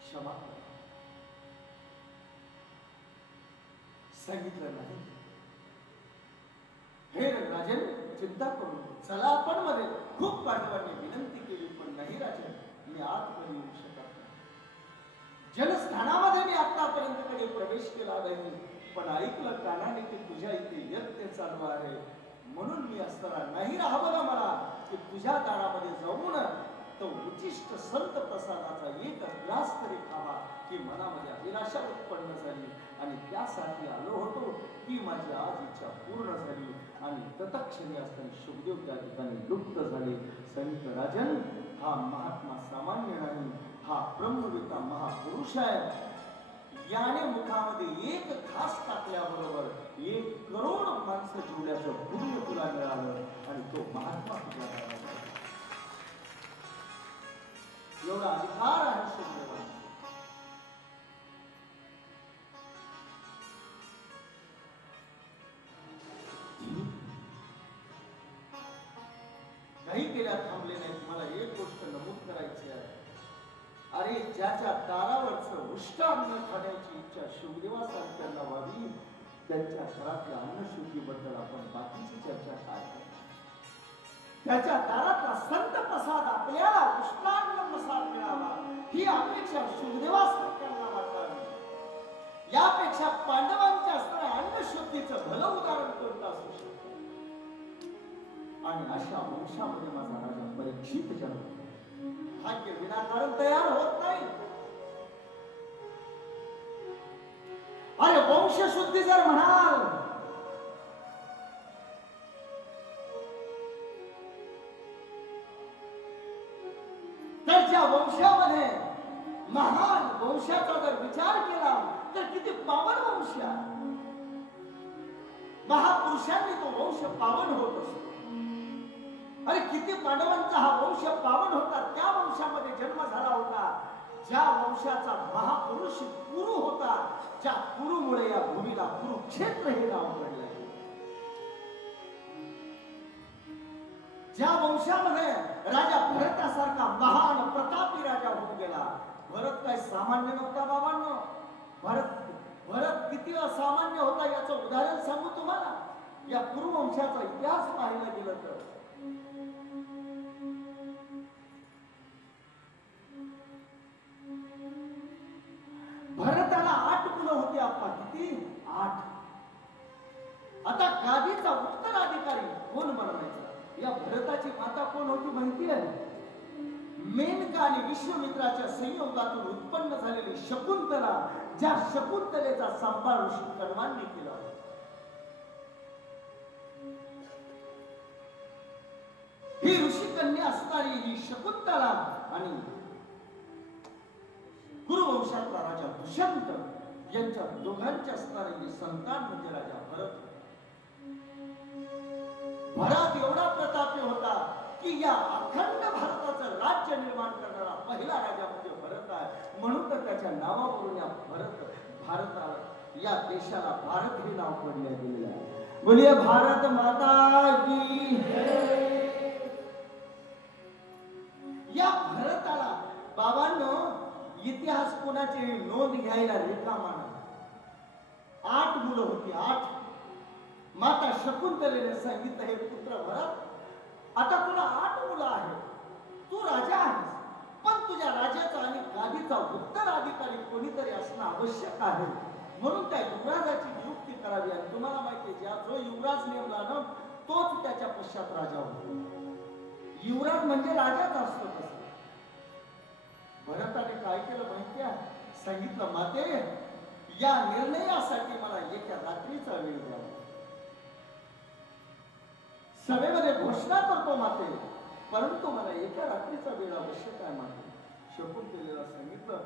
क्षमा करा. सांगितलं नाही. हे राजन चिंता करू, चला आपण मध्ये. खूप पांडवांनी विनंती केली पण नाही राजन, मी आतमध्ये येऊ शकत नाही. जनस्थानामध्ये मी आतापर्यंत कधी प्रवेश केला नाही, पण ऐकलं कानाने की तुझ्या इथे यज्ञ चालू आहे, म्हणून मी असताना नाही राहावं मला की तुझ्या दारामध्ये जाऊन तो उचिष्ट संत प्रसादाचा एक ग्लास तरी खावा की मनामध्ये अभिलाषा उत्पन्न झाली आणि त्यासाठी आलो होतो. ती माझी आज इच्छा पूर्ण झाली आणि तत्क्षणी असताना शुकदेव त्या ठिकाणी लुप्त झाले. संत राजन हा महात्मा सामान्य नाही, हा ब्रह्मवेता महापुरुष आहे. याने मुखामध्ये एक घास टाकल्याबरोबर 1 करोड माणसं जीवल्याचं पुण्य तुला मिळालं आणि तो महात्मा तुला मिळाला. एवढा अधिकार आहे शुभदेवांचा. काही केल्या थांबले नाही. तुम्हाला एक गोष्ट नमूद करायची आहे. अरे ज्याच्या दारावरचं उष्ट अन्न खाण्याची इच्छा शुभदेवासारख्यांना व्हावी, त्यांच्या घरातल्या अन्नशुद्धीबद्दल आपण बाकीची चर्चा काय करतो. त्याच्या दारातला संत प्रसाद आपल्याला उष्टान्न प्रसाद मिळावा ही अपेक्षा शुभदेवासारख्यांना वाटावी. यापेक्षा पांडवांच्या असणाऱ्या अन्नशुद्धीचं भलं उदाहरण कोणतं असू शकतं. आणि अशा वंशामध्ये माझा राजा परीक्षित जन्म. भाग्य विनाकारण तयार होत नाही. अरे वंशशुद्धी जर म्हणाल तर ज्या वंशामध्ये महान वंशाचा जर विचार केला तर किती पावन वंश आहे. महापुरुषांनी तो वंश पावन होत असतो. अरे किती पांडवांचा हा वंश पावन होता. त्या वंशामध्ये जन्म झाला होता. ज्या वंशाचा महापुरुष कुरु होता, ज्या कुरुमुळे या भूमीला कुरुक्षेत्र हे नाव पडले. ज्या वंशामध्ये राजा भरतासारखा महान प्रतापी राजा होऊन गेला. भरत काय सामान्य नव्हता बाबांनो. भरत किती असामान्य होता याचं उदाहरण सांगू तुम्हाला. या कुरुवंशाचा इतिहास पाहायला गेलं तर भरताला 8 मुलं होती. आप्पा किती? 8. आता गादीचा उत्तराधिकारी कोण बनवायचा? या भरताची माता कोण होती माहिती आहे? मेनका आणि विश्वामित्राच्या संयोगातून उत्पन्न झालेली शकुंतला. ज्या शकुंतलेचा सांभाळ ऋषी कर्मांनी केला. ही ऋषी कन्या असणारी ही शकुंतला आणि कुरुवंशातला राजा दुष्यंत यांच्या दोघांच्या असणारे संतान म्हणजे राजा भरत. भरत एवढा प्रतापी होता की या अखंड भारताचं राज्य निर्माण करणारा पहिला राजा म्हणजे भरत आहे. म्हणून तर त्याच्या नावावरून या भारताला या देशाला भारत हे नाव पडले गेलेले आहे. बोलिए भारत माता की जय. या भरताला बाबांनो इतिहास कोणाची नोंद घ्यायला रेखामाना. 8 मुलं होती. 8. माता शकुंतलेने सांगितलं हे पुत्र भरत, आता तुला 8 मुलं आहेत. तू राजा आहेस, पण तुझ्या राजाचा आणि गादीचा उत्तराधिकारी कोणीतरी असणं आवश्यक आहे. म्हणून त्या युवराजाची नियुक्ती करावी. आणि तुम्हाला माहिती आहे जो युवराज नेमला ना तोच त्याच्या पश्चात राजा होतो. युवराज म्हणजे राजाच असतो. तसं भरताने काय केलं माहिती आहे? सांगितलं माते या निर्णयासाठी मला एका रात्रीचा वेळ द्या. सभेमध्ये घोषणा करतो माते, परंतु मला एका रात्रीचा वेळ आवश्यक आहे माते. शकुंतलेला सांगितलं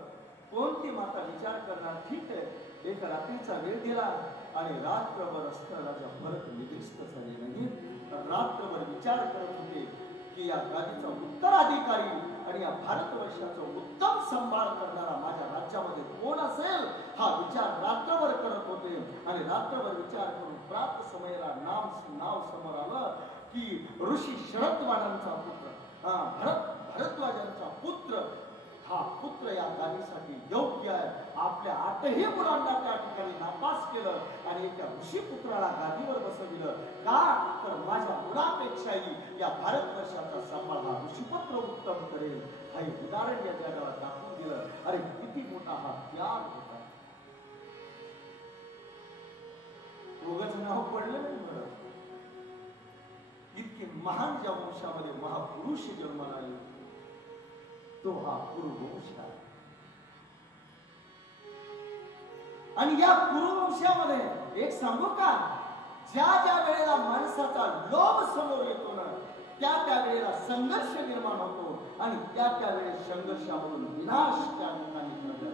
कोणती माता विचार करणार? ठीक आहे. एका रात्रीचा वेळ दिला आणि रात्रभर असता राजा भरत निद्रिस्त झाले नाही. रात्रभर विचार करत होते की या गादीचा उत्तराधिकारी आणि या भारतवर्षाचा उत्तम सांभाळ करणारा माझ्या राज्यामध्ये कोण असेल हा विचार रात्रभर करत होते. आणि रात्रभर विचार करून प्रात समयाला नाव समोर आलं की ऋषी शरद्वानांचा पुत्र भरद्वाजांचा पुत्र हा पुत्र या गादीसाठी योग्य आहे. आपल्या 8ही मुलांना त्या ठिकाणी नापास केलं आणि एका ऋषी पुत्राला गादीवर बसविलं. का तर माझ्या मुलापेक्षाही या भारतवर्षाचा सांभाळ हा ऋषीपुत्र उत्तम करेल. हे उदाहरण या जगाला दाखवून दिलं. अरे किती मोठा हा त्याग होता. उगाच नाव पडलं नाही बरं. इतके महान ज्या वंशामध्ये महापुरुष जन्माला आले तो हा कुरुवंश आहे. आणि या कुरुवंशामध्ये एक सांगू का, ज्या वेळेला माणसाचा लोभ समोर येतो ना त्या वेळेला संघर्ष निर्माण होतो आणि त्या वेळेस संघर्षामधून विनाश त्या ठिकाणी घडला.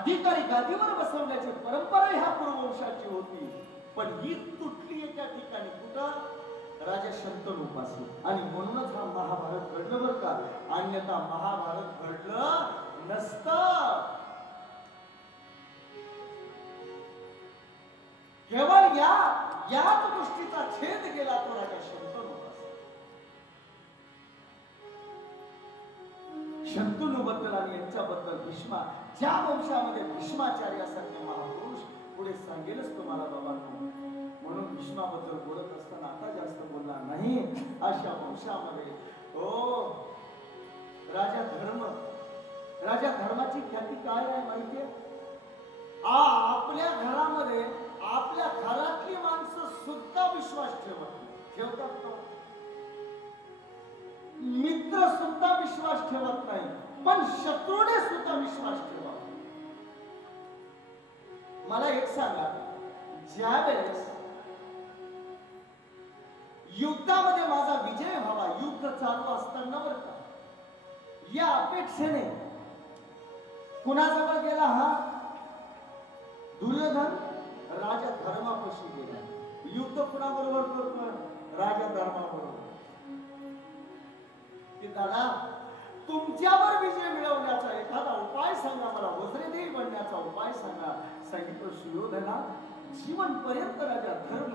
अधिकारी गादीवर बसवण्याची परंपरा ह्या कुरुवंशाची होती, पण ही तुटली एका ठिकाणी. कुठं? राजा शंतनू पासून. आणि म्हणूनच हा महाभारत घडलं बरं का, अन्यथा महाभारत घडलं नसतं. केवळ याच गोष्टीचा छेद केला तो राजा शंतनू पासून. शंतनू बद्दल आणि यांच्याबद्दल भीष्मा, ज्या वंशामध्ये भीष्माचार्यासारखे महापुरुष पुढे सांगेलच तुम्हाला बाबांनो. म्हणून भीष्माबद्दल बोलत असताना आता जास्त बोलणार नाही. अशा वंशामध्ये राजा धर्माची ख्याती काय आहे माहितीये? आपल्या घरामध्ये आपल्या घरातली माणसं सुद्धा विश्वास ठेवतात का? मित्र सुद्धा विश्वास ठेवत नाही, पण शत्रूने सुद्धा विश्वास ठेवा. मला एक सांगा, ज्या वेळेस युद्धामध्ये माझा विजय व्हावा, युद्ध चालू असताना बरं का, या अपेक्षेने कुणाजवळ गेला हा दुर्योधन? राजा धर्मापाशी गेला. युद्ध कुणाबरोबर करतोय? राजा धर्माबरोबर. की दादा, तुमच्यावर विजय मिळवण्याचा एखादा उपाय सांगा मला, वज्रदेवी बनण्याचा उपाय सांगा. सांगितलं, सुयोधना, जीवनपर्यंत राजा धर्म,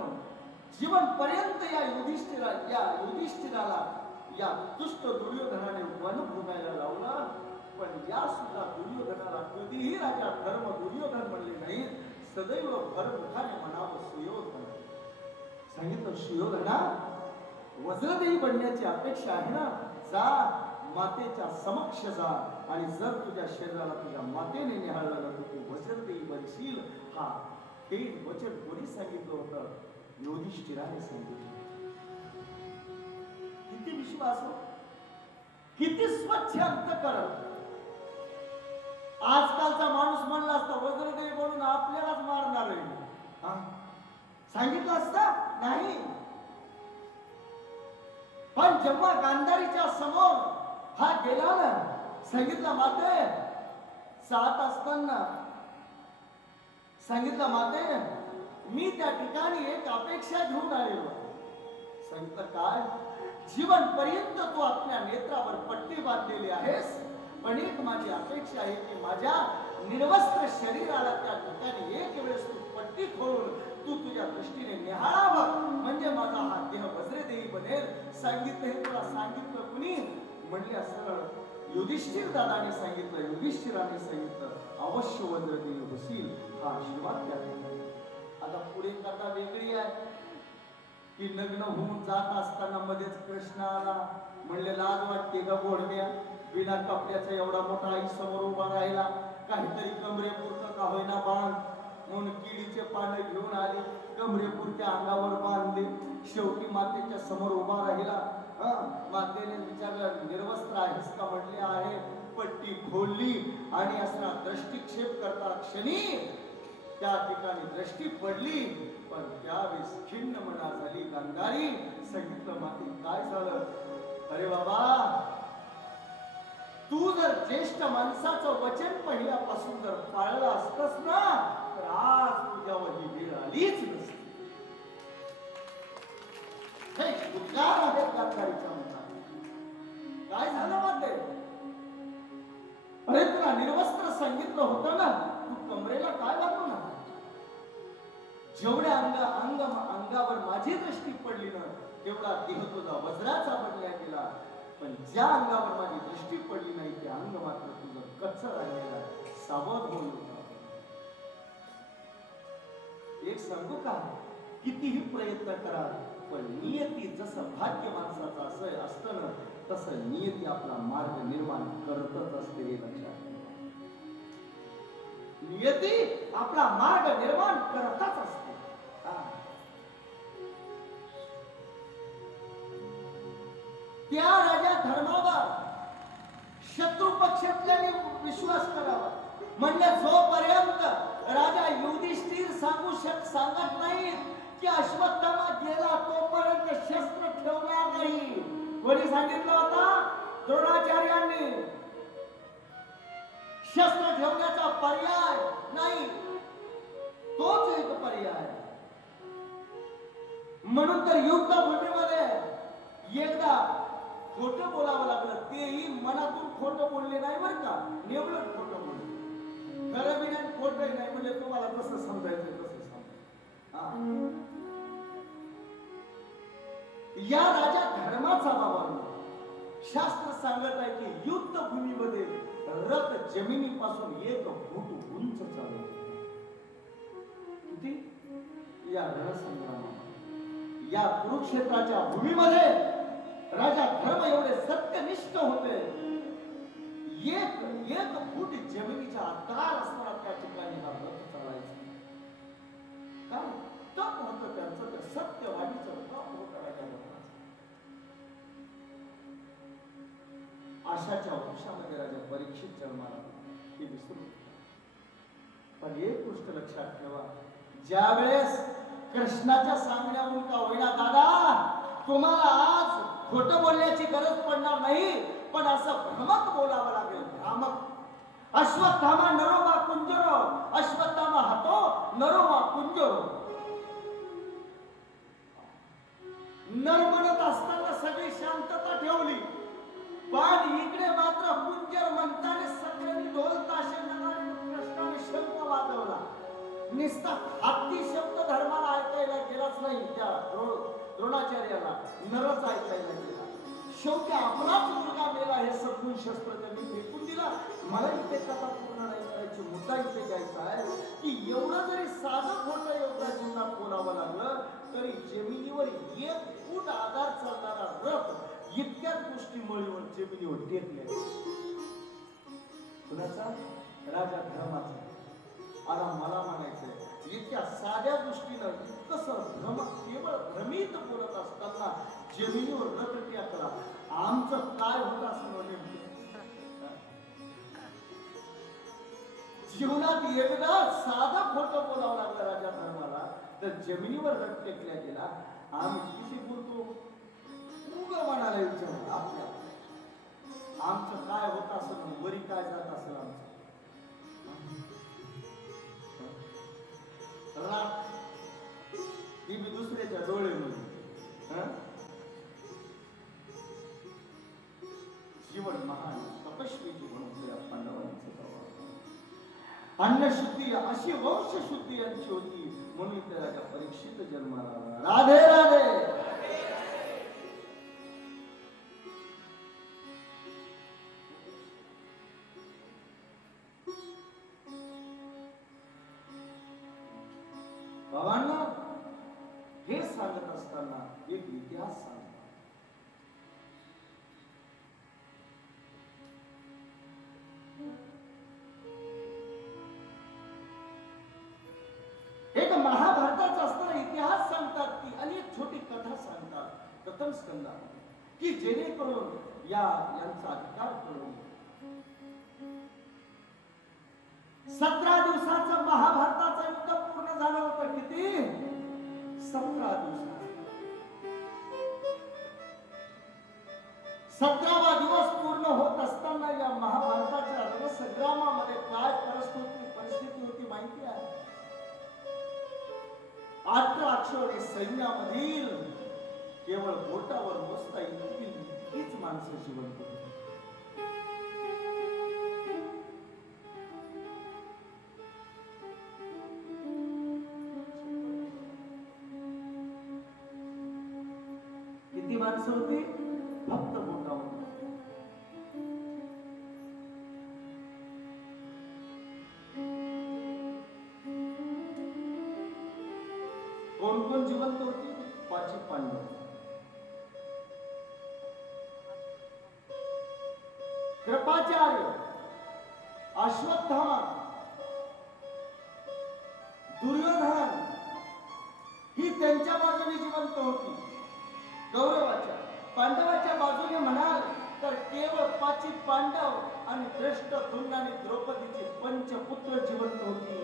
जीवनपर्यंत या युधिष्ठिराला या दुष्ट दुर्योधनाने वन भोगायला लावला, पण या सुद्धा दुर्योधनाला कधीही राजा धर्म दुर्योधन म्हणले नाहीत. सदैव भरमुखाने म्हणावं सुयोधन. सांगितलं, सुयोधना, वज्रदेवी बनण्याची अपेक्षा आहे ना, जा मातेच्या समक्ष जा, आणि जर तुझ्या शरीराला तुझ्या मातेने निहाळलं तर तू वज्रदेवी बनशील. हा हे वचन कोणी सांगितलं होतं? युधिष्ठिराने सांगितलं. किती विश्वास, किती स्वच्छ अंतःकरण. आजकालचा माणूस म्हणला असता वज्रदेवी म्हणून आपल्यालाच मारणार आहे, सांगितलं असता नाही. पण जेव्हा गांधारीच्या समोर हा गेला ना, सांगितलं, माते, साथ असताना सांगितलं, माते, मी त्या ठिकाणी एक अपेक्षा घेऊन आलेलो. सांगितलं, काय? जीवनपर्यंत तू आपल्या नेत्रावर पट्टी बांधलेली आहेस, पण एक माझी अपेक्षा आहे की माझ्या निर्वस्त्र शरीराला त्या ठिकाणी एक वेळेस तू पट्टी खोलून तू तुझ्या दृष्टीने निहाळावं, म्हणजे माझा हा देह वज्रदेवी बनेल. सांगितलं, हे तुला सांगितलं कुणी? म्हणले सरळ युधिष्ठिर दादाने सांगितलं, युधिष्ठिराने सांगितलं, अवश्य वज्रदेवी होशील, हा आशीर्वाद द्या. आता पुढे कथा वेगळी आहे की लग्न होऊन जात असताना मध्येच कृष्ण आला. म्हणले, लाज वाटते का गोडव्या, बिना कपड्याचा एवढा मोठा आई समोर उभा राहिला, काहीतरी कमरेपुरतं का होईना बांध. म्हणून किडीचे पानं घेऊन आले, कमरेपुरत्या अंगावर बांधले. शेवटी मातेच्या समोर उभा राहिला. मातेने विचारलं, निर्वस्त्र आहेस का? म्हटले आहे. पट्टी खोलली आणि असा दृष्टिक्षेप करता क्षणी त्या ठिकाणी दृष्टी पडली, पण त्यावेळेस खिन्न मना झाली गांधारी. सांगितलं, माते, काय झालं? अरे बाबा, तू जर ज्येष्ठ माणसाचं वचन पहिल्यापासून जर पाळलं असतस ना, तर आज तुझ्यावर ही वेळ आलीच नसती. उद्गार आहे गांधारीच्या मनात. काय झालं माते? अरे तुला निर्वस्त्र सांगितलं होतं ना, तू कमरेला काय बांधू ना? जेवढ्या अंगावर माझी दृष्टी पडली ना, तेवढा देह तुझा वज्राचा बनला गेला, पण ज्या अंगावर माझी दृष्टी पडली नाही ते अंग मात्र तुझं कच्च राहिलेला. सावध होऊन एक सांगू का, कितीही प्रयत्न करा, पण नियती जसं भाग्य माणसाचं असं असतं ना, तसं नियती आपला मार्ग निर्माण करतच असते. हे लक्षात, नियती आपला मार्ग निर्माण करतच असते. त्या राजा धर्मावर शत्रू पक्षातल्याने विश्वास करावा. म्हणजे जोपर्यंत राजा युधिष्ठिर सांगत नाही की अश्वत्थामा गेला, तोपर्यंत शस्त्र ठेवणार नाही. कोणी सांगितलं होता? द्रोणाचार्यांनी. शस्त्र ठेवण्याचा पर्याय नाही, तोच एक पर्याय. म्हणून तर युद्धभूमीमध्ये एकदा खोटं बोलावं लागलं, तेही मनातून खोटं बोलले नाही बरं का, नेवळत खोटं बोलले. खरं बी नाही खोटंही नाही म्हणजे तुम्हाला कसं समजायचं कसं समजायचं. या राजा धर्माचा बाबा शास्त्र सांगत आहे की युद्धभूमीमध्ये रथ जमिनीपासून 1 फूट उंच चालवतो. किती? या रणसंग्रामात या कुरुक्षेत्राच्या भूमीमध्ये राजा धर्म एवढे सत्यनिष्ठ होते. 1 फूट जमिनीच्या आधार असणारा त्या ठिकाणी हा रथ चालायचा. काय तप होतं त्यांचं, ते सत्यवादीचं तप होतं राजा धर्माचं. आशाच्या वंशामध्ये राजा परीक्षित जन्माला, हे विसरू. पण एक गोष्ट लक्षात ठेवा, ज्या वेळेस कृष्णाच्या सांगण्यामुळे का होईना दादा तुम्हाला आज खोटं बोलण्याची गरज पडणार नाही, पण असं भ्रमक बोलावं लागेल. भ्रामक. अश्वत्थामा नरोवा कुंजरो, अश्वत्थामा हातो नरोवा कुंजरो. नर म्हणत असताना सगळी शांतता ठेवली, पण इकडे मात्र कुंजर म्हणताना सगळ्यांनी ढोल ताशे नगारे कृष्णाने शंख वाजवला. निस्ता हत्ती शब्द धर्माला ऐकायला गेलाच नाही. त्या द्रोणाचार्याला नरच ऐकायला गेला. शेवटी आपलाच मुलगा मेला हे समजून शस्त्र त्यांनी फेकून दिला. मला इथे कथा पूर्ण नाही करायची, मुद्दा इथे घ्यायचा आहे की एवढं जरी साधं खोटं एवढ्या जीवनात बोलावं लागलं तरी जमिनीवर 1 फूट आधार चालणारा रथ इतक्याच गोष्टी मळीवर जमिनीवर टेकल्या. कुणाचा? राजा धर्माचा. आता मला म्हणायचंय इतक्या साध्या गोष्टीनं इतकंसं केवळ भ्रमित बोलत असताना जमिनीवर रथ टेकला. आमचं काय होत असं म्हणजे जीवनात एकदा साधं खोटं बोलावं लागलं राजा धर्माला तर जमिनीवर रथ टेकल्या गेला. आम्ही किती बोलतो उग म्हणाला विचार आपल्या आमचं काय होत असं वरी काय जात असेल आमचं रात ती मी दुसऱ्याच्या डोळ्यामध्ये जीवन महान तपस्वी जीवन होते या पांडवांचं. अन्नशुद्धी अशी वंशशुद्धी यांची होती म्हणून त्या राजा परीक्षित जन्माला. राधे राधे. बाबांना हे सांगत असताना एक इतिहास सांगतात. एक महाभारताचा असणारा इतिहास सांगतात की अनेक छोटी कथा सांगतात प्रथम स्कंदात की जेणेकरून यांचा अधिकार करून 17 दिवसाचं महाभारताचं युद्ध पूर्ण झालं होतं. किती? 17 दिवस. 17वा दिवस पूर्ण होत असताना या महाभारताच्या रणसंग्रामामध्ये काय परिस्थिती होती माहिती आहे? 18 अक्षौहिणी सैन्यामधील केवळ बोटावर मोजता इतकीच माणसं जिवंत होती. किती माणसं होती? फक्त बोटावर. कोण कोण जिवंत होती? 5 पांडव. कृपाचार्य, अश्वत्थामा, दुर्योधन ही त्यांच्या बाजूने जिवंत होती. गौरवाच्या पांडवाच्या बाजूने म्हणाल तर केवळ 5 पांडव आणि धृष्टद्युम्न आणि द्रौपदीचे पंचपुत्र जिवंत होती.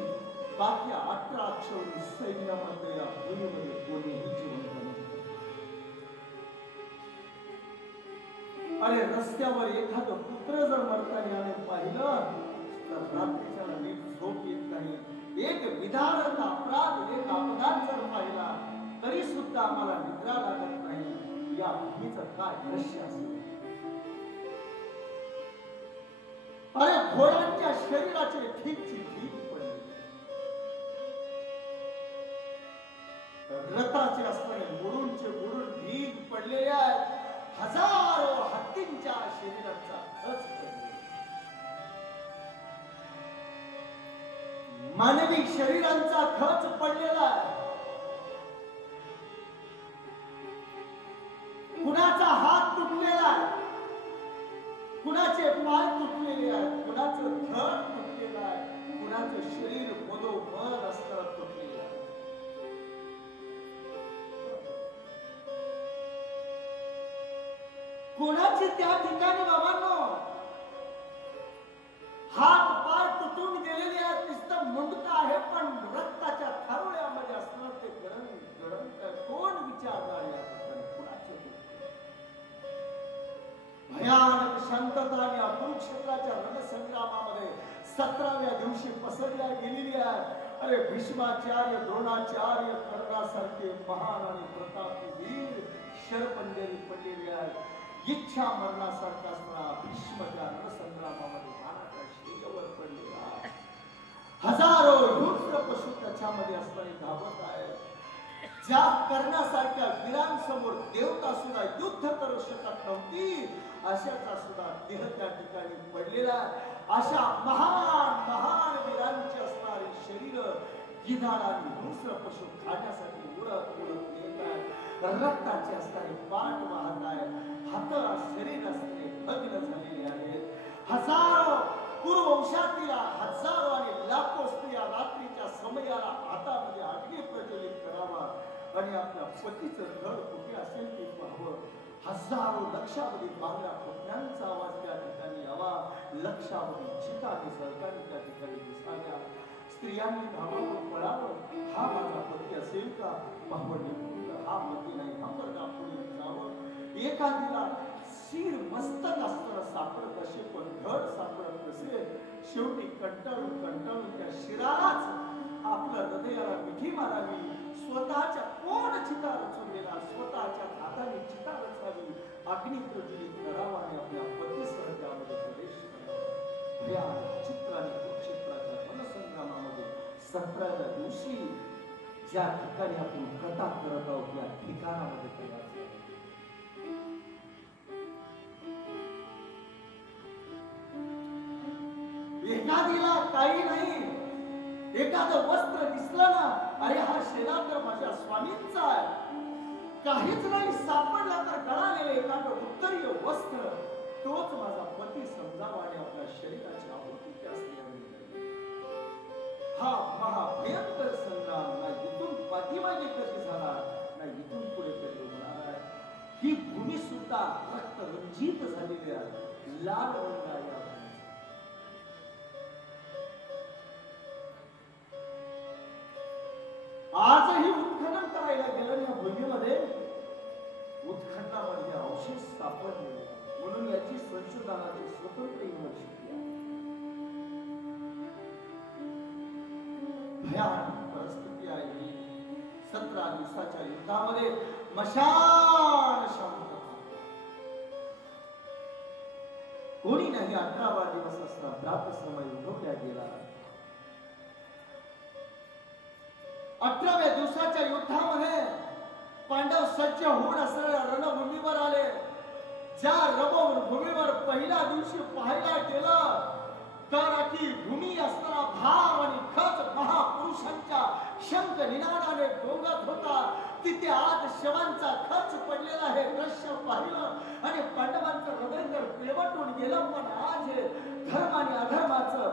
बाकी 18 अक्षौहिणी सैन्यामध्ये या भूमीमध्ये कोणीही जिवंत नव्हते. अरे रस्त्यावर एखादं पुत्र जर मरताना पाहिलं तर रात्रीच्याला नीट झोप येत नाही. एक विधारक अपराध, एक अपघात जर पाहिला तरी सुद्धा आम्हाला निद्रा लागत नाही. या भूमीचं काय दृश्य असेल. अरे घोड्यांच्या शरीराचे ठीकची ठीक पडले, रथाचे असणारे मुडूनचे मुडून ढीग पडलेले आहेत. हजारो हत्तींच्या शरीराचा खच पडले. मानवी शरीरांचा खच पडलेला आहे. कुणाचा हात तुटलेला आहे, कुणाचे पाय तुटलेले आहेत, कुणाचं धड तुटलेलं आहे, कुणाचं शरीर मधोमध असताना तुटलेलं आहे. कोणाची त्या ठिकाणी बाबांनो हात पाय तुटून गेलेले आहेत. नुसतं मुंडका आहे पण रक्ताच्या थारोळ्यामध्ये असणार ते गरम गरम. कोण विचारणार या ठिकाणी कुणाचे. भयानक शांतता आणि कुरुक्षेत्राच्या रणसंग्रामामध्ये 17व्या दिवशी पसरल्या गेलेली आहे. अरे भीष्माचार्य, द्रोणाचार्य, कर्णासारखे महान आणि प्रतापी वीर शरपंजरी पडलेले आहेत. इच्छा मरणासारखा असणारा भीष्म त्या रणसंग्रामामध्ये मानाच्या शैल्यावर पडलेला. हजारो रुद्र पशु त्याच्यामध्ये असणारे धावत आहेत. ज्या कर्णासारख्या वीरांसमोर देवता सुद्धा युद्ध करू शकत नव्हती, अशाचा सुद्धा देह त्या ठिकाणी पडलेला. अशा महान महान वीरांची असणारी शरीर गिधाड आणि दुसरं पशु खाण्यासाठी उडत उडत येत आहेत. रक्ताचे असणारे पाठ वाहत आहेत. हात शरीर असणारे भग्न झालेले आहेत. हजारो कुरुवंशातील हजारो आणि लाखो स्त्रिया रात्रीच्या समयाला हातामध्ये अग्नी प्रज्वलित करावा आणि आपल्या पतीचं धड कुठे असेल ते पाहावं. हजारो लक्षावधी बांगड्या फुटण्याचा आवाज त्या ठिकाणी यावा. लक्षावधी चिता निसर्गाने त्या ठिकाणी दिसाव्या. स्त्रियांनी धावावं, पळावं. हा माझा पती असेल का पाहावं. हा पती नाही, हा वर्गा पुढे जावं. एखादीला शिर मस्तक असताना सापडत असे पण धड सापडत नसे. शेवटी कंटाळून कंटाळून त्या शिरालाच आपल्या हृदयाला मिठी मारावी. स्वतःच्या कोण चिता रचवलेला स्वतःच्या हाताने चिता रचावी. अग्नी प्रज्वलित करावा आणि आपल्या पतीसह त्यामध्ये प्रवेश करावा. या चित्र आणि कुरुक्षेत्राच्या रणसंग्रामामध्ये 17व्या दिवशी ज्या ठिकाणी आपण कथा करत आहोत त्या ठिकाणामध्ये तयार झाले. एखादीला काही नाही, एखादं वस्त्र दिसलं ना, अरे हा शेला तर माझ्या स्वामींचा आहे. काहीच नाही सापडला तर गळालेले एखादं उत्तरीय वस्त्र, तोच माझा पती समजावा आणि आपल्या शरीराची आहुती त्या स्त्रियांनी. हा महाभयंकर संग्राम ना इथून पाठीमागे कधी झाला, ना इथून पुढे कधी होणार आहे. ही भूमी सुद्धा रक्त रंजित झालेली आहे. लाल रंग आहे. आजही उत्खनन करायला गेलं या भूमीमध्ये उत्खननामध्ये अवशेष सापडले. म्हणून याची संशोधनाची स्वतंत्र युनिव्हर्सिटी आहे. भयानक परिस्थिती आहे. 17 दिवसाच्या युद्धामध्ये मशान शांतता. कोणी नाही. 18वा दिवस असता भ्रातृसमय उठवल्या गेला. 18व्या दिवसाच्या युद्धामध्ये पांडव सज्ज होऊन असणाऱ्या रणभूमीवर आले. ज्या रणभूमीवर पहिल्या दिवशी पाहायला गेलं तर अशी भूमी असणारा भाव आणि खच महापुरुषांच्या शंख निनादाने डोंगत होता. तिथे आज शवांचा खच पडलेला हे दृश्य पाहिलं आणि पांडवांचं हृदय तर पिळवटून गेलं. पण आज हे धर्म आणि अधर्माचं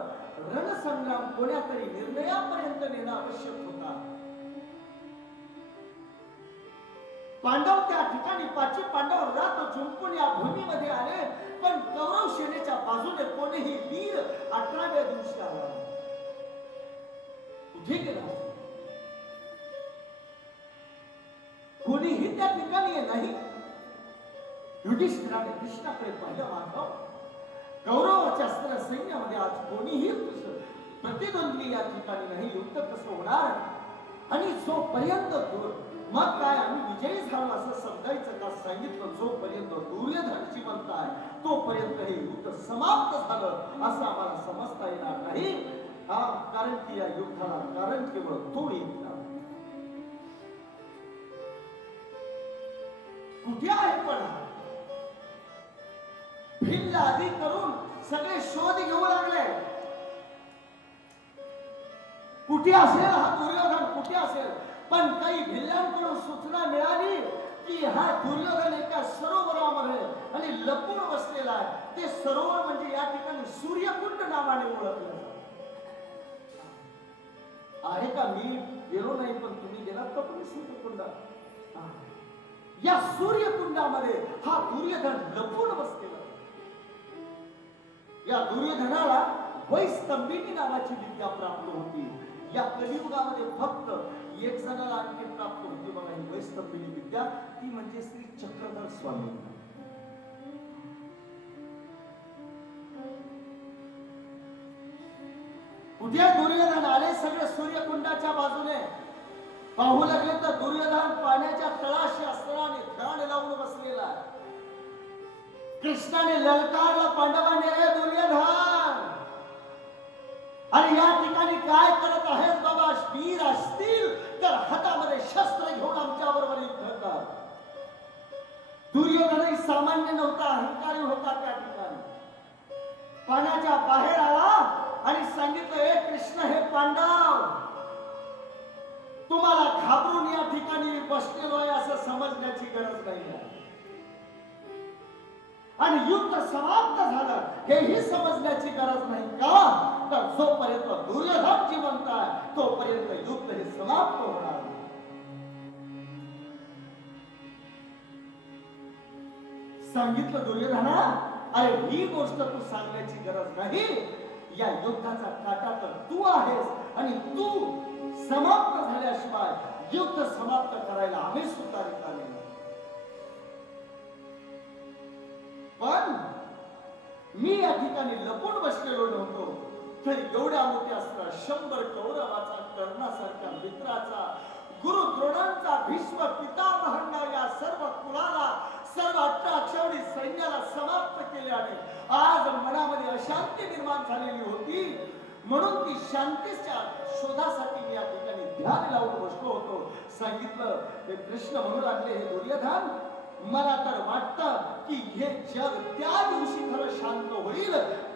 रणसंग्राम कोण्यातरी निर्णयापर्यंत नेणं आवश्यक होता. पांडव त्या ठिकाणी 5 पांडव रात झुंपून या भूमीमध्ये आले. पण कौरव सेनेच्या बाजूने कोणीही वीर 18व्या दिवशी आला. कुठे गेला? कोणीही त्या ठिकाणी नाही. युधिष्ठिराने कृष्णाकडे पाहिलं. माधव, कौरवाच्या अस्त्र सैन्यामध्ये आज कोणीही प्रतिद्वंद्वी या ठिकाणी नाही. युद्ध कसं होणार? आणि जोपर्यंत मग काय आम्ही विजयी झालो असं समजायचं का? सांगितलं जोपर्यंत दुर्योधन जिवंत आहे तोपर्यंत हे युद्ध समाप्त झालं असं आम्हाला समजता येणार नाही. कारण की या युद्धाला कारण केवळ तो येईल. कुठे आहे पण भिल्ल आधी करून सगळे शोध घेऊ लागले. कुठे असेल हा दुर्योधन? कुठे असेल? पण काही भिल्लांकडून सूचना मिळाली की हा दुर्योधन एका सरोवरामध्ये आणि लपून बसलेला आहे. ते सरोवर म्हणजे या ठिकाणी सूर्यकुंड नावाने ओळखलं आहे का? मी गेलो नाही पण तुम्ही गेलात का तुम्ही सूर्यकुंडात? या सूर्यकुंडामध्ये हा दुर्योधन लपून बसलेला. या दुर्योधनाला वैस्तंभिनी नावाची विद्या प्राप्त होती. या कलियुगामध्ये फक्त एक जणाला आणखी प्राप्त होती बघा ही वैस्तंभिनी विद्या. ती म्हणजे श्री चक्रधर स्वामी. कुठे दुर्योधन आले सगळे सूर्यकुंडाच्या बाजूने. पाहू लागले तर दुर्योधन पाण्याच्या तळाशी अस्त्राने ध्यान लावून बसलेला आहे. कृष्णाने ललकारला पांडवांनी, रे दुर्योधन आणि या ठिकाणी काय करत आहेस बाबा? वीर असतील तर हातामध्ये शस्त्र घेऊन आमच्या बरोबर युद्ध कर. दुर्योधनही सामान्य नव्हता, अहंकारी होता. त्या ठिकाणी पाण्याच्या बाहेर आला आणि सांगितलं, हे कृष्ण, हे पांडव, तुम्हाला घाबरून या ठिकाणी बसलेलो आहे असं समजण्याची गरज नाही. आणि युद्ध समाप्त झालं हेही समजण्याची गरज नाही का? तर जोपर्यंत दुर्योधन जिवंत आहे तोपर्यंत युद्ध हे समाप्त होणार. सांगितलं दुर्योधना, अरे ही गोष्ट तू सांगण्याची गरज नाही. या युद्धाचा काटा तर तू आहेस आणि तू समाप्त झाल्याशिवाय युद्ध समाप्त करायला आम्ही सुद्धा रिकामे नाही. पण मी या ठिकाणी लपून बसलेलो नव्हतो. तर एवढ्या मोठ्या अस्त्र 100 कौरवाचा, कर्णासारख्या मित्राचा, गुरु द्रोणांचा, भीष्म पितामहांना, या सर्व कुलाला, सर्व 18 अक्षौहिणी सैन्याला समाप्त केल्याने आज मनामध्ये अशांती निर्माण झालेली होती. म्हणून ती शांतीच्या शोधासाठी मी या ठिकाणी ध्यान लावून बसलो होतो. सांगितलं, हे कृष्ण म्हणू लागले, हे दुर्योधन, मला तर वाटतं की हे जग त्या दिवशी खरं शांत होईल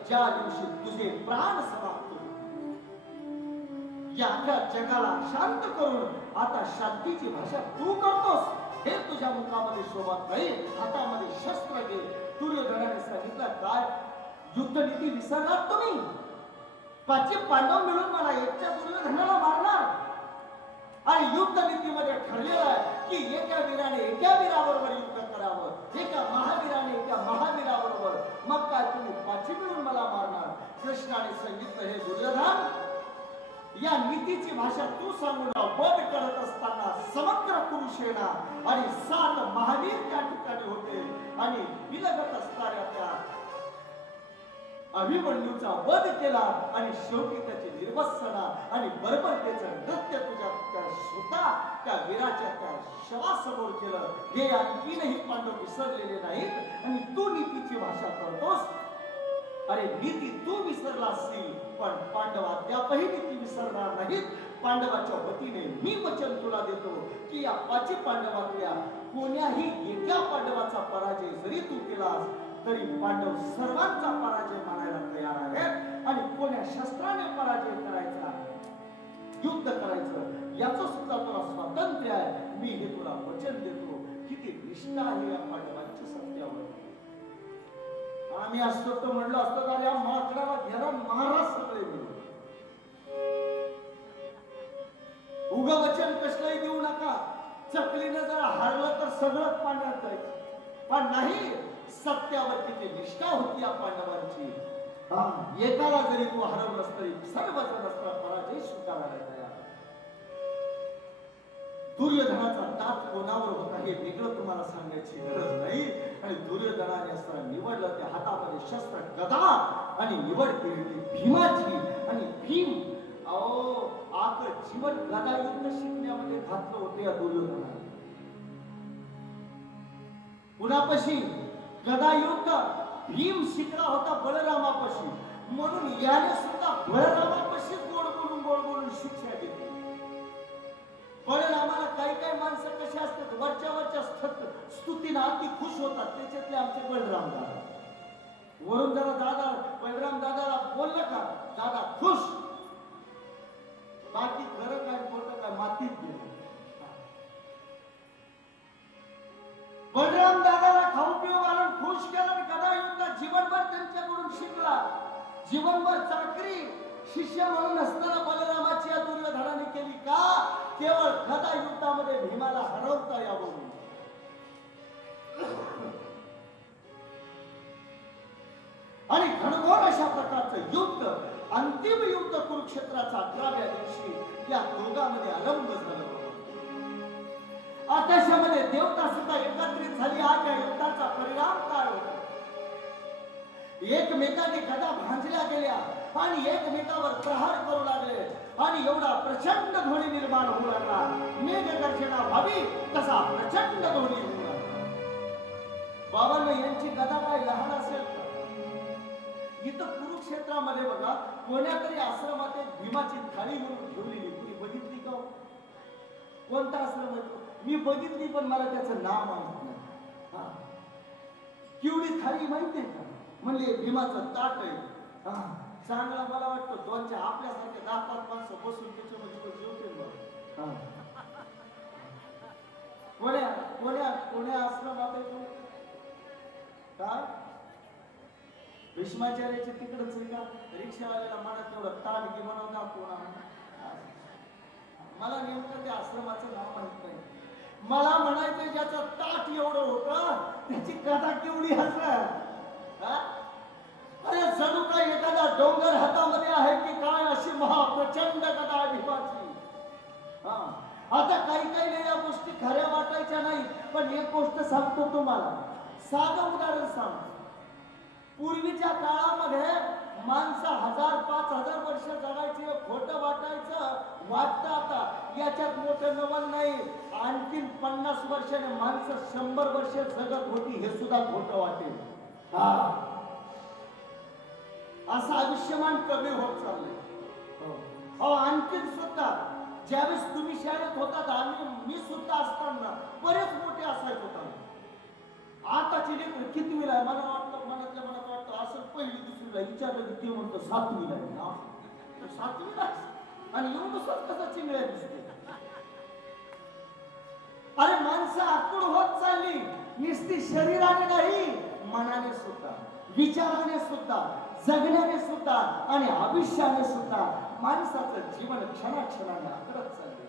ज्या दिवशी तुझे प्राण समाप्त होतील. या जगाला शांत करून आता शांतीची भाषा तू करतोस हे तुझ्या मुखामध्ये शोभत नाही. हातामध्ये शस्त्र घे. दुर्योधनाने सांगितलं, काय युद्धनीती विसरलात तुम्ही? 5 पांडव मिळून मला एकट्या दुर्योधनाला मारणार. आणि युद्ध नीतीमध्ये ठरलेलं आहे की एका वीराने एका वीराबरोबर युद्ध करावं, एका महावीराने एका महावीराबरोबर. मग काय तुम्ही 5 मिळून मला मारणार? कृष्णाने सांगितलं, हे दुर्योधन, या नीतीची भाषा तू सांगून वध करत असताना समग्र कुरुसेना आणि 7 महावीर त्या ठिकाणी होते आणि विलगत असणाऱ्या त्या अभिमन्यूचा वध केला आणि शेवटी त्याची निर्वसना आणि बर्बरतेचं नृत्य तुझ्या त्या वीराच्या त्या शवासमोर केलं. हे आणखीनही पांडव विसरलेले नाहीत आणि तू नीतीची भाषा करतोस. अरे नीती तू विसरला असशील पण पांडव अद्यापही नीती विसरणार नाहीत. पांडवाच्या वतीने मी वचन तुला देतो की या 5 पांडवातल्या कोण्याही एका पांडवाचा पराजय जरी तू केलास तरी पांडव सर्वांचा पराजय मानायला तयार आहेत. आणि कोण्या शस्त्राने पराजय करायचा, युद्ध करायचं याचं सुद्धा तुला स्वातंत्र्य आहे. मी हे तुला वचन देतो. किती निष्ठा आहे या पांडवांची सत्यावर. आम्ही असतो तर म्हणलं असतं तर या माकडाला घ्यायला महाराज सगळे मिळून. उग वचन कसलंही देऊ नका. चकलीने जर हारलं तर सगळं पाण्यात जायचं. पण नाही, सत्यावर किती निष्ठा होती या पांडवांची. एकाला जरी तू हरवलंस तरी सर्वजण पराजय स्वीकारायला तयार. दुर्योधनाचा दात कोणावर होता हे वेगळं तुम्हाला सांगायची गरज नाही. आणि दुर्योधनाने असं निवडलं, त्या हातामध्ये शस्त्र गदा आणि निवड केली भीमाची. आणि भीम आक जीवन गदा युद्ध शिकण्यामध्ये घातलं होते या दुर्योधनाने. कुणापाशी? गदा युद्ध भीम शिकला होता बलरामापाशी. म्हणून याने सुद्धा बलरामापाशी गोड बोलून शिक्षा दिली. बलरामाला काही माणसं कशी असतात, वरच्या स्तुतीने अति खुश होतात. त्याच्यातले आमचे बलराम दादा. वरून जरा दादा बलराम दादाला बोललं का दादा खुश. बाकी खरं काय खोटं काय मातीत गेलं. बलराम दादाला खाऊ पिऊ घालून खुश केलं. गदा युद्ध जीवनभर त्यांच्याकडून शिकला. जीवनभर चाकरी शिष्य म्हणून असताना बलरामाची या दुर्योधनाने केली का? केवळ गदा युद्धामध्ये भीमाला हरवता यावं. आणि घनघोर अशा प्रकारचं युद्ध, अंतिम युद्ध कुरुक्षेत्राचा 11व्या दिवशी या दोघांमध्ये आरंभ झालं. आकाशामध्ये देवता सुद्धा एकत्रित झाली. आज या युद्धाचा परिणाम काय होता? एकमेकाने गदा भांजल्या गेल्या आणि एकमेकावर प्रहार करू लागले. आणि एवढा प्रचंड ध्वनी निर्माण होऊ लागला. मेघगर्जना व्हावी तसा प्रचंड ध्वनी होऊ लागला. बाबांनो, यांची गदा काय लहान असेल का? इथं कुरुक्षेत्रामध्ये बघा, कोण्या तरी आश्रमात एक भीमाची थाळी म्हणून ठेवलेली. तुम्ही बघितली का? कोणता आश्रम आहे? मी बघितली पण मला त्याचं नाव माहित नाही. केवढी थाळी माहितीये का? म्हणजे भीमाचं ताट आहे. चांगला मला वाटतं. दोनच्या आपल्यासारखे 10-5 माणसं बसून त्याच्यामध्ये जेवते. कोण्या आश्रमात आहे तो? काय भीष्माचार्याचे तिकडच आहे का? रिक्षावाल्याला म्हणत तेवढं ताट घे म्हणून दाखवू. मला नेमकं त्या आश्रमाचं नाव माहित नाही. मला म्हणायचं ज्याचं ताट एवढं होतं त्याची गदा केवढी हसणार. अरे जणू काय एखादा डोंगर हातामध्ये आहे की काय अशी महाप्रचंड गदा भीमाची. आता काही या गोष्टी खऱ्या वाटायच्या नाही. पण एक गोष्ट सांगतो तुम्हाला, साधं उदाहरण सांगतो. पूर्वीच्या काळामध्ये माणसं 1000-5000 वर्ष जगायची. खोटं वाटायचं. वाटतं आता याच्यात मोठं नवल नाही. आणखीन 50 वर्षाने माणसं 100 वर्ष जगत होती हे सुद्धा खोटं वाटेल. असं आयुष्यमान कमी होत चाललंय. आणखीन सुद्धा ज्यावेळेस तुम्ही शाळेत होतात, मी सुद्धा असताना बरेच मोठे असायचे होता. आताची लेकरं कितवीला आहे? मला वाटतं मनातल्या मनात वाटतं असं पहिली दुसरीला विचारलं की ते म्हणतो 7वीला आहे. 7वीला आणि एवढं स्वतःचा चिंगळ्या दिसते. अरे माणसं आकुळ होत चालली. नुसती शरीराने नाही, मनाने सुद्धा, विचाराने सुद्धा, जगण्याने सुद्धा आणि आयुष्याने सुद्धा माणसाचं जीवन क्षणाक्षणाने आकडत चालले.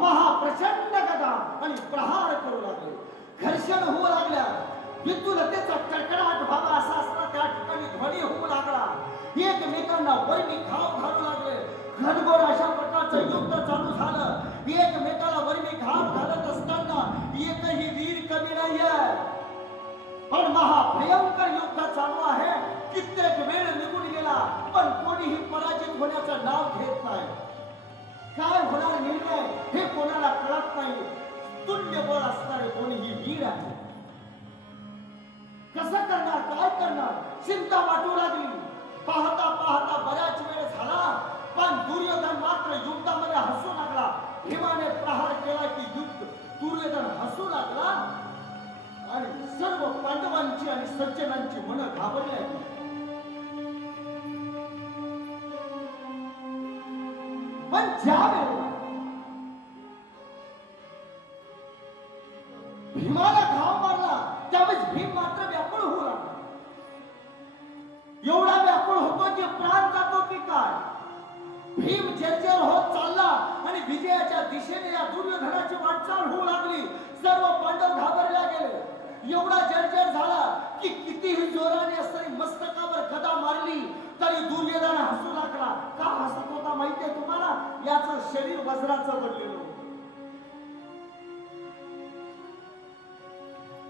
महाप्रचंड गदा आणि प्रहार करू लागले. घर्षण होऊ लागल्या. विद्युलतेचा कडकडाट व्हावा असा असता त्या ठिकाणी ध्वनी होऊ लागला. एकमेकांना वरमी घाव घालू लागले. घनघोर अशा प्रकारचं युद्ध चालू झालं. एकमेकाला वरमी घाव घालत असताना एकही वीर कमी नाहीये. पण महाभयंकर युद्ध चालू आहे. कित्येक वेळ निघून गेला पण कोणीही पराजित होण्याचं नाव घेत नाही. काय होणार निर्णय हे कोणाला कळत नाही. तुल्य बळ असणारे कोणीही वीर आहे. कसं करणार, काय करणार, चिंता वाटू लागली. पाहता पाहता बऱ्याच वेळ झाला पण दुर्योधन मात्र युद्धामध्ये हसू लागला. भीमाने प्रहार केला की दुर्योधन हसू लागला आणि सर्व पांडवांची आणि सज्जनांची मनं घाबरली. पण ज्यावेळेला भीमाला घाव मारला त्यावेळेस भीम मात्र व्याकुळ होऊ लागला. एवढा व्याकुळ होतो की प्राण जातो की काय. भीम जर्जर होत चालला आणि विजयाच्या दिशेने या दुर्योधनाची वाटचाल होऊ लागली. सर्व पांडव घाबरल्या गेले. एवढा जर्जर झाला की कितीही जोराने असताना मस्तकावर गदा मारली तरी दुर्योधन हसू लागला. का हसत होता माहितीये तुम्हाला? याचं शरीर वज्राचं बनलेलं.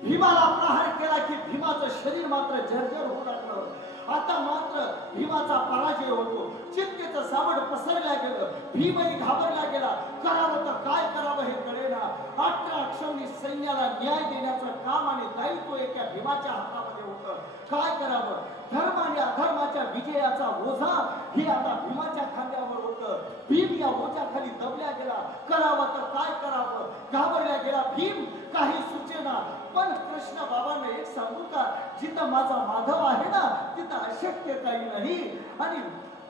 भीमाला प्रहार केला की भीमाचं शरीर मात्र जर्जर होऊ लागलं. आता मात्र भीमाचा पराजय होतो. चिंतेचं सावट पसरल्या गेलं. भीमही घाबरला गेला. करावं तर काय करावं हे कळेना. 18 अक्षौणी सैन्याला न्याय देण्याचं काम आणि दायित्व एका भीमाच्या हातामध्ये होतं. काय करावं? धर्म आणि अधर्माच्या विजयाचा ओझा हे आता भीमाच्या खांद्यावर होतं. भीम या ओझ्याखाली दबल्या गेला. करावं तर काय करावं? घाबरल्या गेला भीम. काही सुचेना. पण कृष्ण बाबांना एक सांगू का, जिथं माझा माधव आहे ना तिथं अशक्य काही नाही. आणि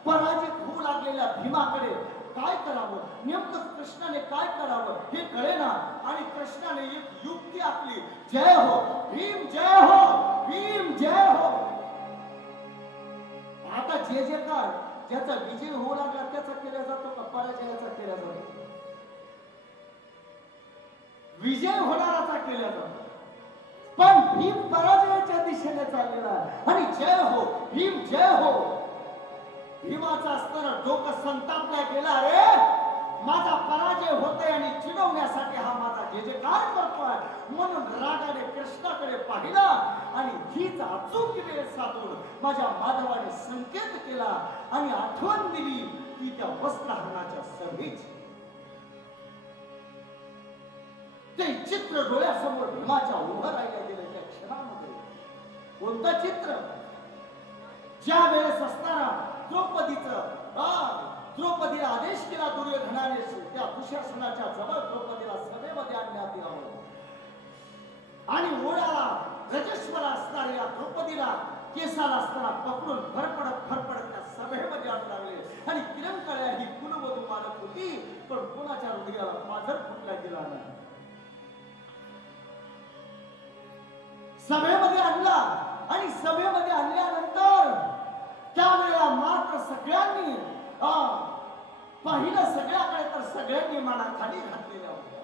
पराजित होऊ लागलेल्या भीमाकडे काय करावं, नेमकं कृष्णाने काय करावं हे कळेना. आणि कृष्णाने एक युक्ती आखली. जय हो भीम, जय हो भीम, जय हो. आता जे जे काय ज्याचा विजय होऊ लागला त्याचा केला जातो का पराजयाचा केला जातो? विजय होणाराचा केला जातो. पण भीम पराजयाच्या दिशेने चाललेला आणि जय हो भीम, जय हो. भीमाचा असताना डोकं संतापला गेला. रे माझा पराजय होतोय आणि चिडवण्यासाठी हा माझा जे जे काय करतोय. म्हणून रागाने कृष्णाकडे पाहिला आणि हीच अचूक वेळ साधून माझ्या माधवाने संकेत केला आणि आठवण दिली की त्या वस्त्रहरणाच्या सभेची. ते चित्र डोळ्यासमोर भीमाच्या उभं राहिल्या गेलं त्या क्षणामध्ये. कोणतं चित्र? ज्या वेळेस असताना द्रौपदीला आदेश केला दुर्योधनाने त्या दुःशासनाच्या जवळ द्रौपदीला सभेमध्ये आणण्यात यावं. आणि ओढाला रजस्वला असणाऱ्या द्रौपदीला केसाला असताना पकडून फरफडत त्या सभेमध्ये आणू लागले. आणि किरणकळ्या ही कुलवधू मालक होती, पण कोणाच्या हृदयाला पाझर फुटला गेला नाही. सभेमध्ये आणला आणि सभेमध्ये आणल्यानंतर त्यावेळेला मात्र सगळ्यांनी पाहिलं. सगळ्याकडे तर सगळ्यांनी माना खाली घातलेल्या होत्या.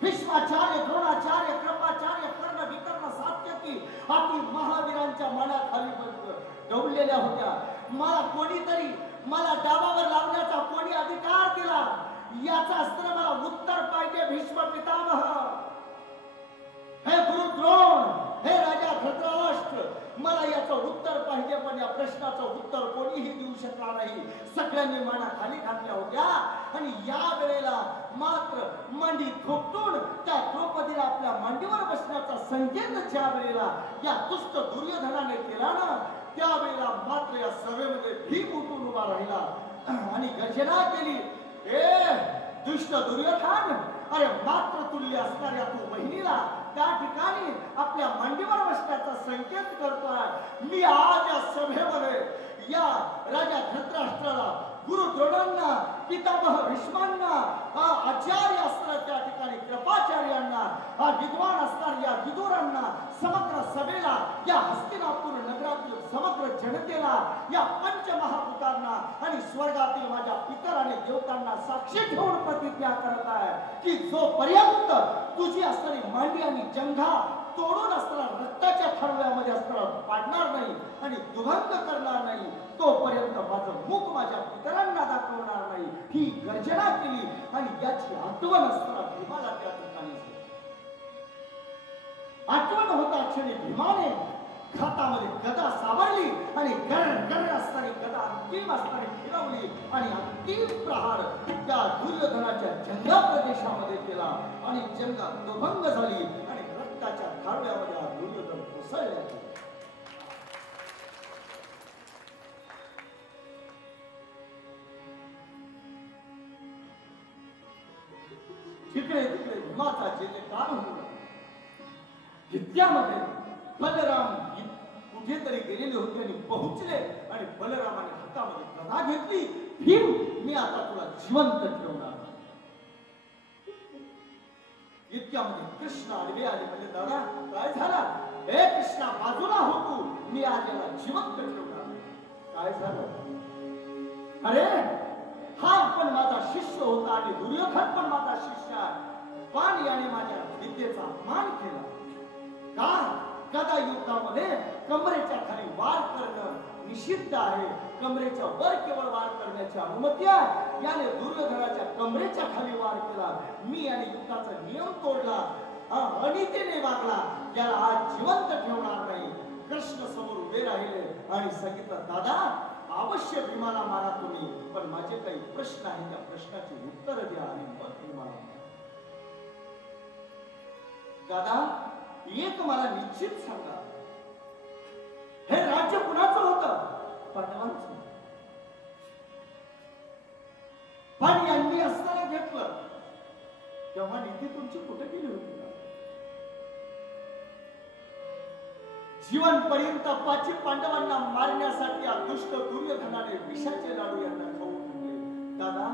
भीष्माचार्य, द्रोणाचार्य, कृपाचार्य, कर्ण, विकर्ण, सात्यकी आदी महावीरांच्या मानाखाली डवलेल्या होत्या. मला कोणीतरी मला डाबावर लावण्याचा कोणी अधिकार दिला याचा असताना मला उत्तर पाहिजे. भीष्म पितामह, हे गुरु द्रोण, हे राजा धृतराष्ट्र, मला याचं उत्तर पाहिजे. पण या प्रश्नाचं उत्तर कोणीही देऊ शकणार नाही. सगळ्यांनी माना खाली घातल्या होत्या. आणि या वेळेला मात्र मांडी थोपटून त्या द्रौपदीला आपल्या मांडीवर बसण्याचा संकेत ज्या वेळेला या दुष्ट दुर्योधनाने केला ना, त्यावेळेला मात्र या सभेमध्ये भीम उठून उभा राहिला आणि गर्जना केली. ए दुष्ट दुर्योधन, अरे मात्र तुल्य असणाऱ्या तू बहिणीला त्या ठिकाणी आपल्या मांडीवर बसण्याचा संकेत करतोय. मी आज या सभेमध्ये या राजा धृतराष्ट्राला, गुरु द्रोणांना, पितामह भीष्मांना, आचार्य असणाऱ्या त्या ठिकाणी कृपाचार्यांना, विद्वान असणाऱ्या विदुरांना, समग्र सभेला, या हस्तिनापूर नगरातील समग्र जनतेला, या पंचमहाभूतांना आणि स्वर्गातील माझ्या पितर आणि देवतांना साक्षी ठेवून प्रतिज्ञा करत आहे की जोपर्यंत तुझी असणारी मांडी आणि जंघा तोडून असताना रक्ताच्या थाळव्यामध्ये असताना पाडणार नाही आणि दुभंग करणार नाही, तोपर्यंत माझं मुख माझ्या पितरांना दाखवणार नाही. ही गर्जना केली आणि याची आठवण असताना भीमाला त्या ठिकाणी आठवण होता क्षणी भीमाने हातामध्ये गदा सावरली आणि गरण असणारी गदा अंतिम असणारी फिरवली आणि अंतिम प्रहार त्या दुर्योधनाच्या जंगा प्रदेशामध्ये केला आणि जंगा दुभंग झाली आणि रक्ताच्या थाळव्यामध्ये हा दुर्योधन कोसळला. तिकडे तिकडे भीमाचा जे काळ होता इतक्यामध्ये बलराम कुठेतरी गेलेले होते आणि पोहोचले आणि बलरामाने हातामध्ये गदा घेतली. भीम, मी आता तुला जिवंत ठेवणार. इतक्यामध्ये कृष्ण आडवे आले. म्हणजे दादा काय झालं? हे कृष्णा बाजूला हो तू, मी आज याला जिवंत ठेवणार. काय झालं? अरे हा पण माझा शिष्य होता आणि दुर्योधन पण माझा शिष्य आहे, पण याने माझ्या विद्येचा अपमान केला. का? गदा युद्धामध्ये कमरेच्या खाली वार करणं निषिद्ध आहे. कमरेच्या वर केवळ वार करण्याची अनुमती आहे. याने दुर्योधनाच्या कमरेच्या खाली वार केला. मी याने युद्धाचा नियम तोडला. अनितीने वागला याला आज जिवंत ठेवणार नाही. कृष्ण समोर उभे राहिले आणि सांगितलं, दादा अवश्य भीमाला मारा तुम्ही, पण माझे काही प्रश्न आहेत, त्या प्रश्नाची उत्तर द्या आणि मग भीमाला मारा. दादा एक मला निश्चित सांगा, हे राज्य कुणाचं होतं? पांडवांचं. पण यांनी असताना घेतलं तेव्हा नीती तुमची कुठे गेली होती? जीवनपर्यंत पाची पांडवांना मारण्यासाठी या दुष्ट दुर्योधनाने विषाचे लाडू यांना खाऊ घातले. दादा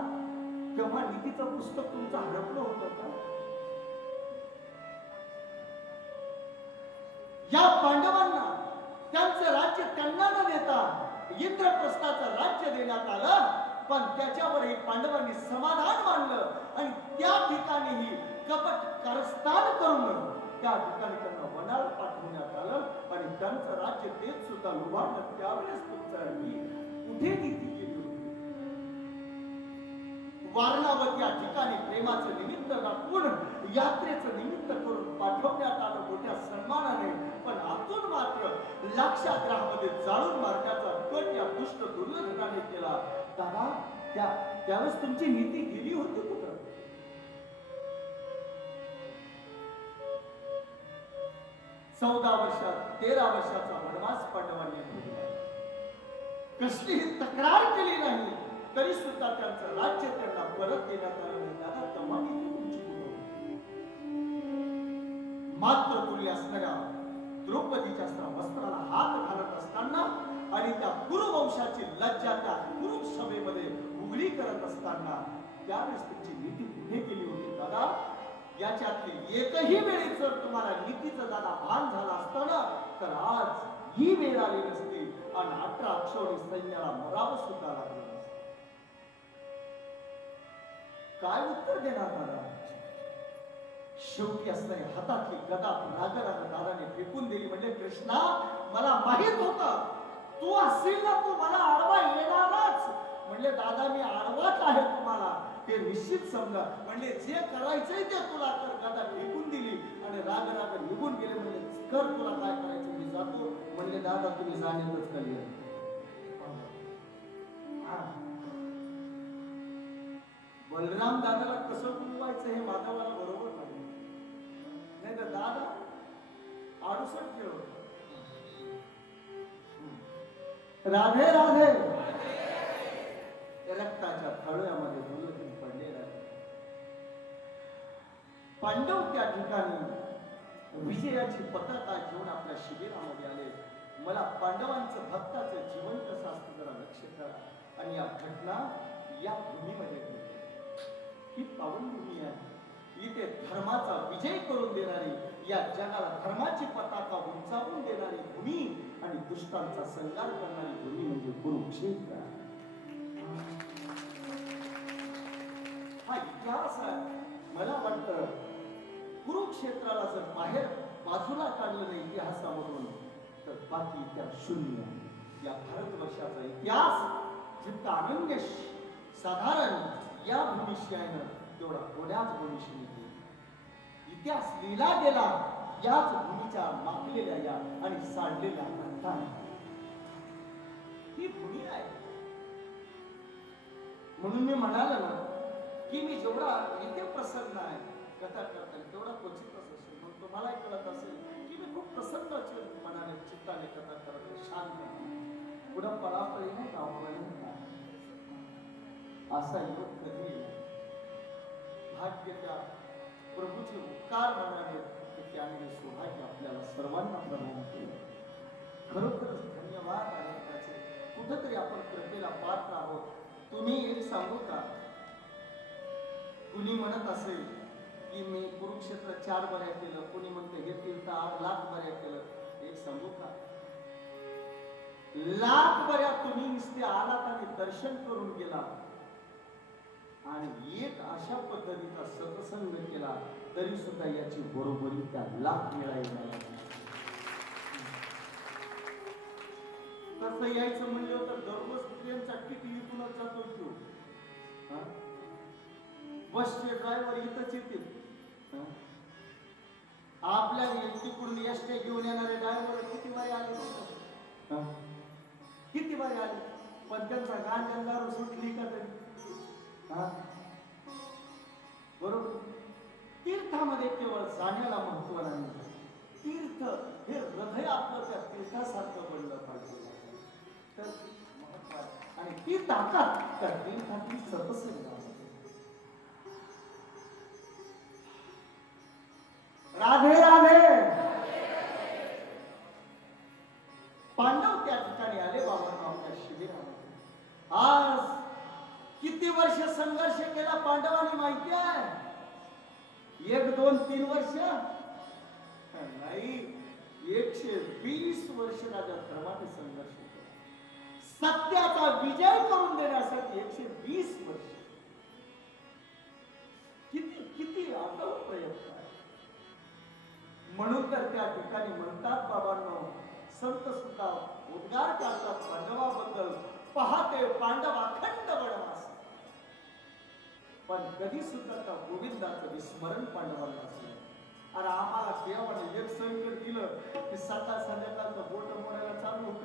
तेव्हा नीतीचं पुस्तक तुमचं हरपलं होतं का? या पांडवांना त्यांचं राज्य त्यांना न देता इंद्रप्रस्थाचं राज्य देण्यात आलं, पण त्याच्यावरही पांडवांनी समाधान मानलं आणि त्या ठिकाणीही कपट कारस्थान करून त्या ठिकाणी त्यांना वनाला पाठवण्यात आलं आणि त्यांचं राज्य तेच सुद्धा उभारलं. त्यावेळेस तुमचा कुठे नीती गेली होती? वारणावत या ठिकाणी प्रेमाचं निमित्त दाखवून यात्रेचं निमित्त करून पाठवण्यात आलं मोठ्या सन्मानाने, पण आतून मात्र लाक्षागृहामध्ये जाळून मारण्याचा कट या दुष्ट दुर्योधनाने केला. दादा त्यावेळेस तुमची नीती गेली होती कुठं? 14 वर्षात 13 वर्षाचा वनवास पांडवांनी भोगला. कसलीही तक्रार केली नाही तरी सुद्धा त्यांचं राज्य त्यांना परत देण्यात आलं नाही. दादा तेव्हा नीती तुमची कुठं? मात्र तुल्य असणाऱ्या द्रौपदीच्या वस्त्राला हात घालत असताना आणि त्या कुरुवंशाची लज्जा त्या कुरुप सभेमध्ये उघडी करत असताना त्यावेळेस तुमची नीती कुठे गेली होती? दादा याच्यातली एकही वेळी जर तुम्हाला नीतीचं दादा भान झाला असताना तर आज ही वेळ आली नसती आणि 18 अक्षौणी सैन्याला मरावं सुद्धा लागलं नसतं. काय उत्तर देणार दादा? शेवटी असणारी हातातली गदा रागराग दादाने फेकून दिली. म्हणजे कृष्णा मला माहित होतं तू असेल ना, तू मला आडवा येणारच. म्हणजे दादा मी आडवाच आहे तुम्हाला हे निश्चित समजा. म्हणजे जे करायचंय ते तुला कर. गदा फेकून दिली आणि रागराग निघून गेले. म्हणजे कर तुला काय करायचं मी जातो. म्हणले दादा तुम्ही जाण्यातच कळले. बलराम दादाला कसं गुंतवायचं हे माधवाला बरोबर नाही तर दादा 68 खेळ होता. राधे राधे रक्ताच्या थळ्यामध्ये दुर्योधन पडलेला आहे. पांडव त्या ठिकाणी विजयाची पताका घेऊन आपल्या शिबिरामध्ये आले. मला पांडवांचं भक्ताचं जीवन कसं असतं जरा लक्ष करा. आणि या घटना या भूमीमध्ये घडली. ही पावनभूमी आहे. इथे धर्माचा विजय करून देणारी, या जगाला धर्माची पताका उंचावून देणारी भूमी आणि दुष्टांचा संहार करणारी भूमी म्हणजे कुरुक्षेत्र. हा इतिहास आहे. मला वाटतं कुरुक्षेत्राला जर बाहेर बाजूला काढलं नाही इतिहासामधून तर बाकी इतिहास शून्य. या भारतवर्षाचा इतिहास जितका अनन्य साधारण या भूमीशी आहे ना तेवढा थोड्याच भूमीशी नाही. इतिहास लिहिला गेला याच भूमीच्या मागलेल्या या आणि साडलेल्या ग्रंथाने. ही भूमी आहे. म्हणून मी म्हणालो ना की मी जेवढा इथे प्रसन्न आहे कथा करताना तेवढा क्वचितच असेल. मग तुम्हालाही कळत असेल की मी खूप प्रसन्न मनाने चित्ताने कथा करत शांत पुढं परापरी नाही का असा योग कधी भाग्य त्या प्रभूचे उपकार म्हणाले की त्याने सौभाग्य आपल्याला सर्वांना प्रदान केले. खरोखरच धन्यवाद आहे त्याचे. कुठंतरी आपण कृपेला पात्र आहोत. तुम्ही एक सांगू का, कुणी म्हणत असेल की मी कुरुक्षेत्र 4 बऱ्या केलं, कुणी म्हणते हे तीर्थ 8 लाख बऱ्या केलं. एक सांगू का, लाख बऱ्या तुम्ही नुसते आलात आणि दर्शन करून गेला आणि एक अशा पद्धतीचा सत्संग केला तरी सुद्धा याची बरोबरी त्या लाख मिळायला. तसं यायचं म्हणलं तर दररोज ट्रेनचा तिकीट विकूनच जातो तो. बसचे ड्रायव्हर इथंच येतील. आपल्या तिकडून एसटे घेऊन येणारे ड्रायव्हर किती वारी आले, किती वारी आले, पण त्यांचा गांजा दारू सुटली का तरी? बरोबर. तीर्थामध्ये केवळ जाण्याला महत्व नाही, तीर्थ हे हृदय आपलं त्या तीर्थासारखं बनलं पाहिजे. तर महत्व आहे. आणि ती ताकद त्या तीर्थातली सतसंग. राधे राधे. पांडव त्या ठिकाणी आले बाबांना आपल्या शिबिरामध्ये. आज किती वर्ष संघर्ष केला पांडवांनी माहिती आहे? 1, 2, 3 वर्ष नाही, 120 वर्ष राजा धर्माने संघर्ष केला. सत्याचा विजय करून देण्यासाठी 120 वर्ष. किती किती आगाऊ प्रयत्न आहे. म्हणून तर त्या ठिकाणी म्हणतात बाबांनो, संत सुद्धा उद्गार काढतात पांडवाबद्दल, पहाते पांडव अखंड वनवास. पण कधी सुद्धा त्या गोविंदाचं विस्मरण पांडवांना असलं. अरे आम्हाला देवाने एक संकट दिलं की सकाळ संध्याकाळचं बोट मोडायला चालू होत.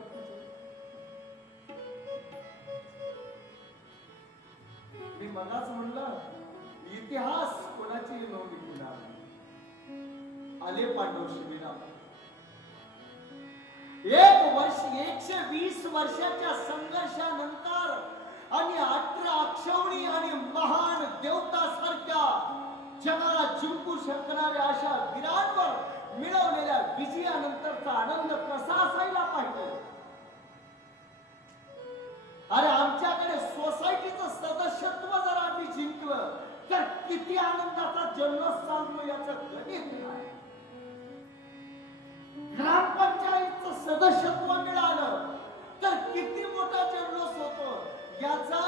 मी मगाच म्हणलं, इतिहास कोणाची नोंद घेणार. आले पांडव शिबिरात. 1 वर्ष 120 वर्षाच्या संघर्षानंतर आणि 18 अक्षौणी आणि महान देवतासारख्या जगाला जिंकू शकणाऱ्या अशा वीरांवर मिळवलेल्या विजयानंतरचा आनंद कसा असायला पाहिजे. अरे आमच्याकडे सोसायटीचं सदस्यत्व जर आम्ही जिंकलं तर किती आनंदाचा जल्लोष चालतो याचं गणित नाही. ग्रामपंचायतचं सदस्यत्व मिळालं तर किती मोठा जल्लोष होतो याचा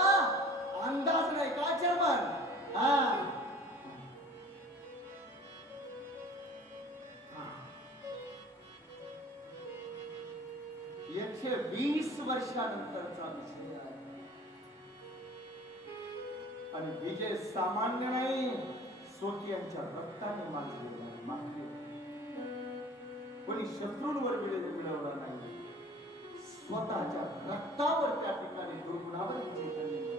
अंदाज नाही का चेअरमन? 120 वर्षानंतरचा विजय आहे. आणि विजय सामान्य नाही, स्वकीयांच्या रक्ताने मागलेला आहे. कोणी शत्रूंवर विजय मिळवला नाही, स्वतःच्या रक्तावर त्या ठिकाणी दुर्गुणावर विजय केलेला.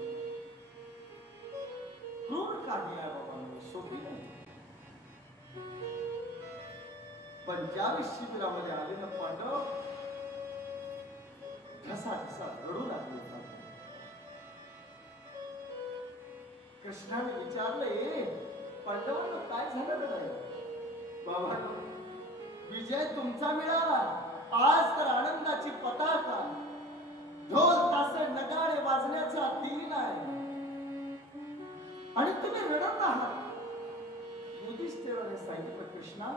क्रूर कार्य आहे बाबांनो, सोपी नाही. पण ज्यावेळी शिबिरामध्ये आले ना पांडव, कसा कसा रडू लागले. कृष्णाने विचारले, पांडवांना काय झालं नाही? बाबांनो, विजय तुमचा मिळाला. आज तर आनंदाची पताका, ढोल तासे नगाडे वाजण्याचा दिन आहे आणि तुम्ही रडत आहात. युधिष्ठिराने सांगितलं, कृष्णा,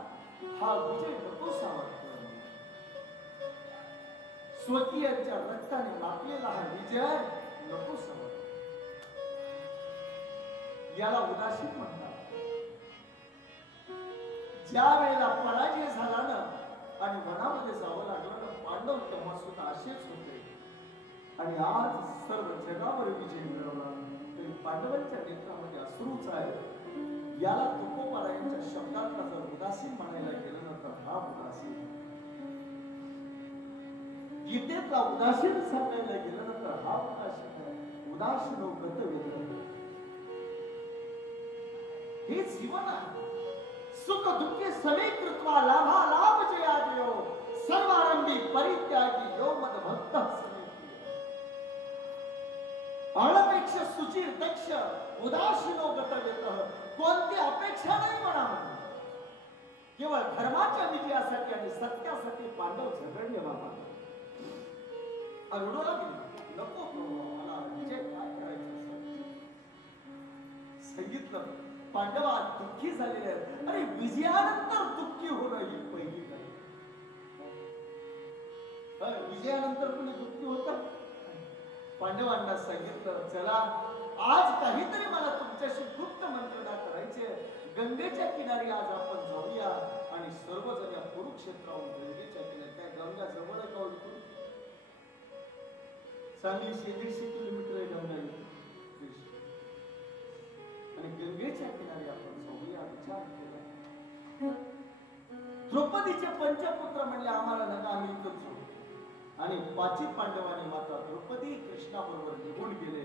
हा विजय नकोसा वाटतो. स्वकीयांच्या रक्ताने मापलेला हा विजय नकोसा वाटतो. याला उदासीन म्हणतात. ज्या वेळेला पराजय झाला ना आणि वनामध्ये जावं लागलं ना पांडव, तेव्हा सुद्धा असेच होते. आणि आज सर्व जगावर विजय मिळवला तरी पांडवांच्या नेत्रामध्ये अश्रूच आहे. याला तुकोबारायांच्या शब्दातला जर उदासीन म्हणायला गेलं ना तर हा उदासीन. गीतेतला उदासीन सांगायला गेलं ना तर हा उदासीन आहे. उदासीनो गतवेद, हे जीवन आहे. सुख दुःखे सवे कृत्वा लाभा लाभ जया जयो, सर्वारंभी परित्यागी यो मद भक्त अनपेक्ष सुचिर दक्ष उदासीनो गतवेतः. कोणती अपेक्षा नाही म्हणावं. केवळ धर्माच्या विजयासाठी आणि सत्यासाठी पांडव झगडले बाबा. रडू लागले, नको मला विजय काय करायचं. सांगितलं, पांडव दुःखी झालेले आहेत. अरे विजयानंतर दुःखी होणं ही पहिली काही. विजयानंतर कोणी दुःखी होतं? पांडवांना सांगितलं, चला आज काहीतरी मला तुमच्याशी गुप्त मंत्रणा करायची. गंगेच्या किनारी आज आपण जाऊया आणि सर्वजण या कुरुक्षेत्राहून गंगेच्या किनारी, त्या गंगा जवळ का चांगली 150 किलोमीटर आहे गंगा. आणि गंगेच्या किनारी आपण जाऊया विचार केला. द्रौपदीचे पंचपुत्र म्हणले आम्हाला नका, आम्ही इथंच जाऊ. आणि 5 पांडवांनी माता द्रौपदी कृष्णाबरोबर निघून गेले.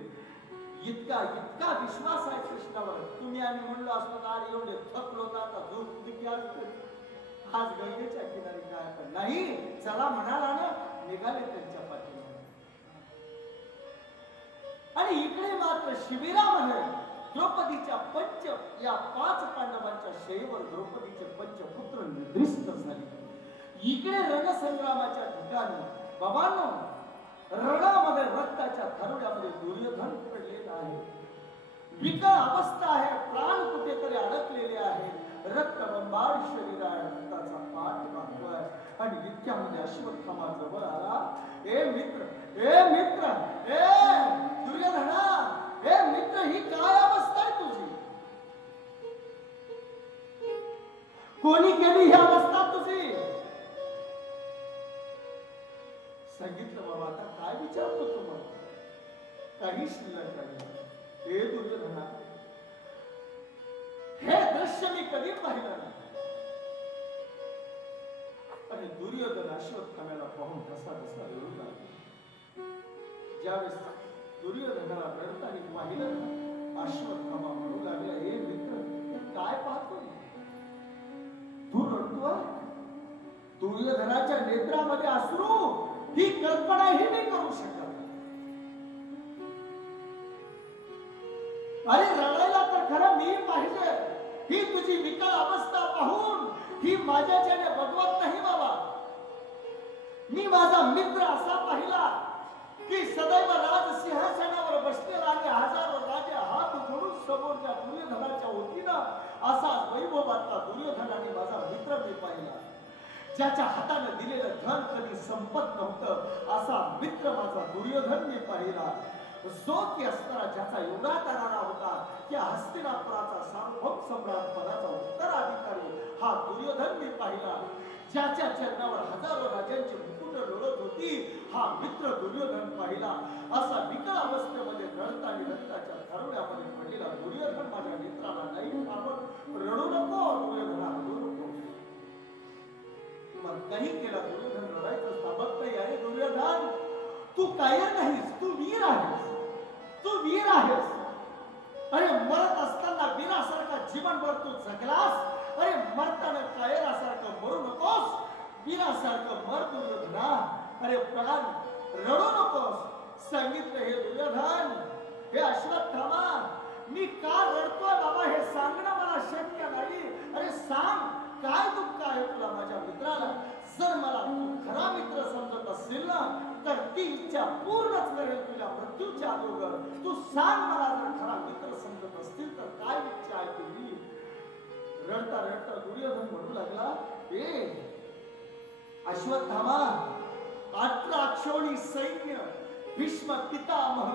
इतका इतका विश्वास आहे कृष्णावर. तुम्ही आम्ही म्हणलो असतो तर आज एवढे थकलो होता, आता झोप किती आज गंगेच्या किनारी काय नाही, चला म्हणाला ना, निघाले त्यांच्या पाठीवर. आणि इकडे मात्र शिबिरामध्ये द्रौपदीच्या या 5 पांडवांच्या शैवर द्रौपदीचे पंचपुत्र निद्रिस्त झाले. इकडे रणसंग्रामाच्या ठिकाणी बाबांनो, रणामध्ये रक्ताच्या थारोड्यामध्ये दुर्योधन पडलेला आहे. विकळ अवस्था आहे, प्राण कुठेतरी अडकलेले आहेत, रक्तबंबाळ शरीर आहे, रक्ताचा पाठ वाहतोय. आणि इतक्यामध्ये अश्वत्थामा जवळ आला. ए मित्र, ए मित्र, ए दुर्योधना, ए मित्र, ही काय अवस्था आहे तुझी? कोणी केली ही अवस्था तुझी? सांगितलं बाबा, आता काय विचारतो तुम्हाला? काही शिल्लक नाही. हे दुर्योधना, हे दृश्य मी कधी पाहिलं नाही. आणि दुर्योधन अश्वत्थाम्याला पाहून कसा कसा रडू लागला. ज्यावेळेस दुर्योधनाला रडताना पाहिलं ना, अश्वत्थामा म्हणू लागला, हे मित्र, काय पाहतोय तू? रडतोय? दुर्योधनाच्या नेत्रामध्ये अश्रू, ही कल्पनाही नाही करू शकत. अरे रडायला तर खरं मी पाहिजे. ही तुझी विकळ अवस्था पाहून ही माझ्याच्याने बघवत नाही बाबा. मी माझा मित्र असा पाहिला की सदैव राजसिंहासनावर बसलेला आणि हजारो राजे हात जोडून समोरच्या दुर्योधनाच्या वतीनं असा वैभवातला दुर्योधनाने माझा मित्र मी पाहिला. ज्याच्या हाताने दिलेलं धन कधी संपत नव्हतं असा मित्र माझा दुर्योधन मी पाहिला. जो की असणारा, ज्याचा एवढा तरारा होता की हस्तिनापुराचा सार्वभौम सम्राट पदाचा उत्तराधिकारी हा दुर्योधन मी पाहिला. ज्याच्या चरणावर हजारो राजांची मुकुट लोळत होती हा मित्र दुर्योधन पाहिला. असा विकळ अवस्थेमध्ये रडताना रक्ताच्या थारोड्यामध्ये पडलेला दुर्योधन माझ्या मित्राला नाही आवड. रडू नको दुर्योधना, रडू नको. मग काही केला दुर्योधन रडायचं थांबत नाही. अरे दुर्योधन, तू कायर नाहीस, तू वीर आहेस, तू वीर आहेस. अरे मरत असताना वीरासारखा जीवनभर तू जगलास. अरे मरताना कायरासारखं मरू नकोस, वीरासारखं मर दुर्योधना. अरे प्राण रडू नकोस. सांगितलं, हे दुर्योधन, हे अश्वत्थामा, मी का रडतोय बाबा हे सांगणं मला शक्य नाही. अरे सांग, काय दुःख आहे तुला माझ्या मित्राला? जर मला तू खरा मित्र समजत असेल ना, तर ती इच्छा पूर्णच करेल तुझ्या मृत्यूच्या अगोदर. तू सांग मला, जर खरा मित्र समजत असतील तर काय इच्छा आहे तुझी? रडता रडता दुर्योधन म्हणू लागला, ए अश्वत्थामा, 18 अक्षौणी सैन्य, भीष्म पितामह,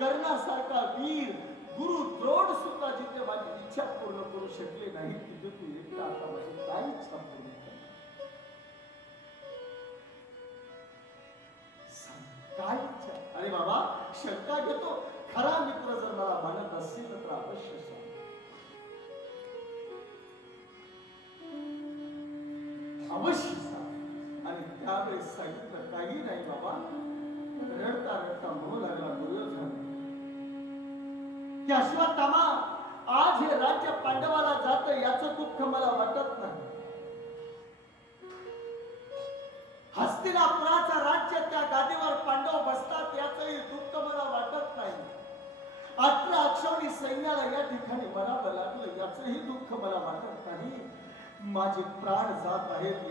कर्णासारखा वीर, गुरु द्रोण सुद्धा जिथे माझी इच्छा पूर्ण करू शकले नाही, तिथे तू एकटा आता माझी काय इच्छा पूर्ण कर? काय इच्छा? अरे बाबा, शंका घेतो. खरा मित्र जर मला मानत असेल तर अवश्य सांग. अवश्य सांग. आणि त्यावेळेस सांगितलं, काही नाही बाबा. रडता रडता म्हणू लागला दुर्योधन की अश्वत्थामा, आज हे राज्य पांडवाला जातं याचं दुःख मला वाटत नाही. हस्तिनापुराचं राज्य, त्या गादीवर पांडव बसतात याचंही दुःख मला वाटत नाही. 18 अक्षौणी सैन्याला या ठिकाणी मरावं लागलं याचंही दुःख मला वाटत नाही. माझे प्राण जात आहेत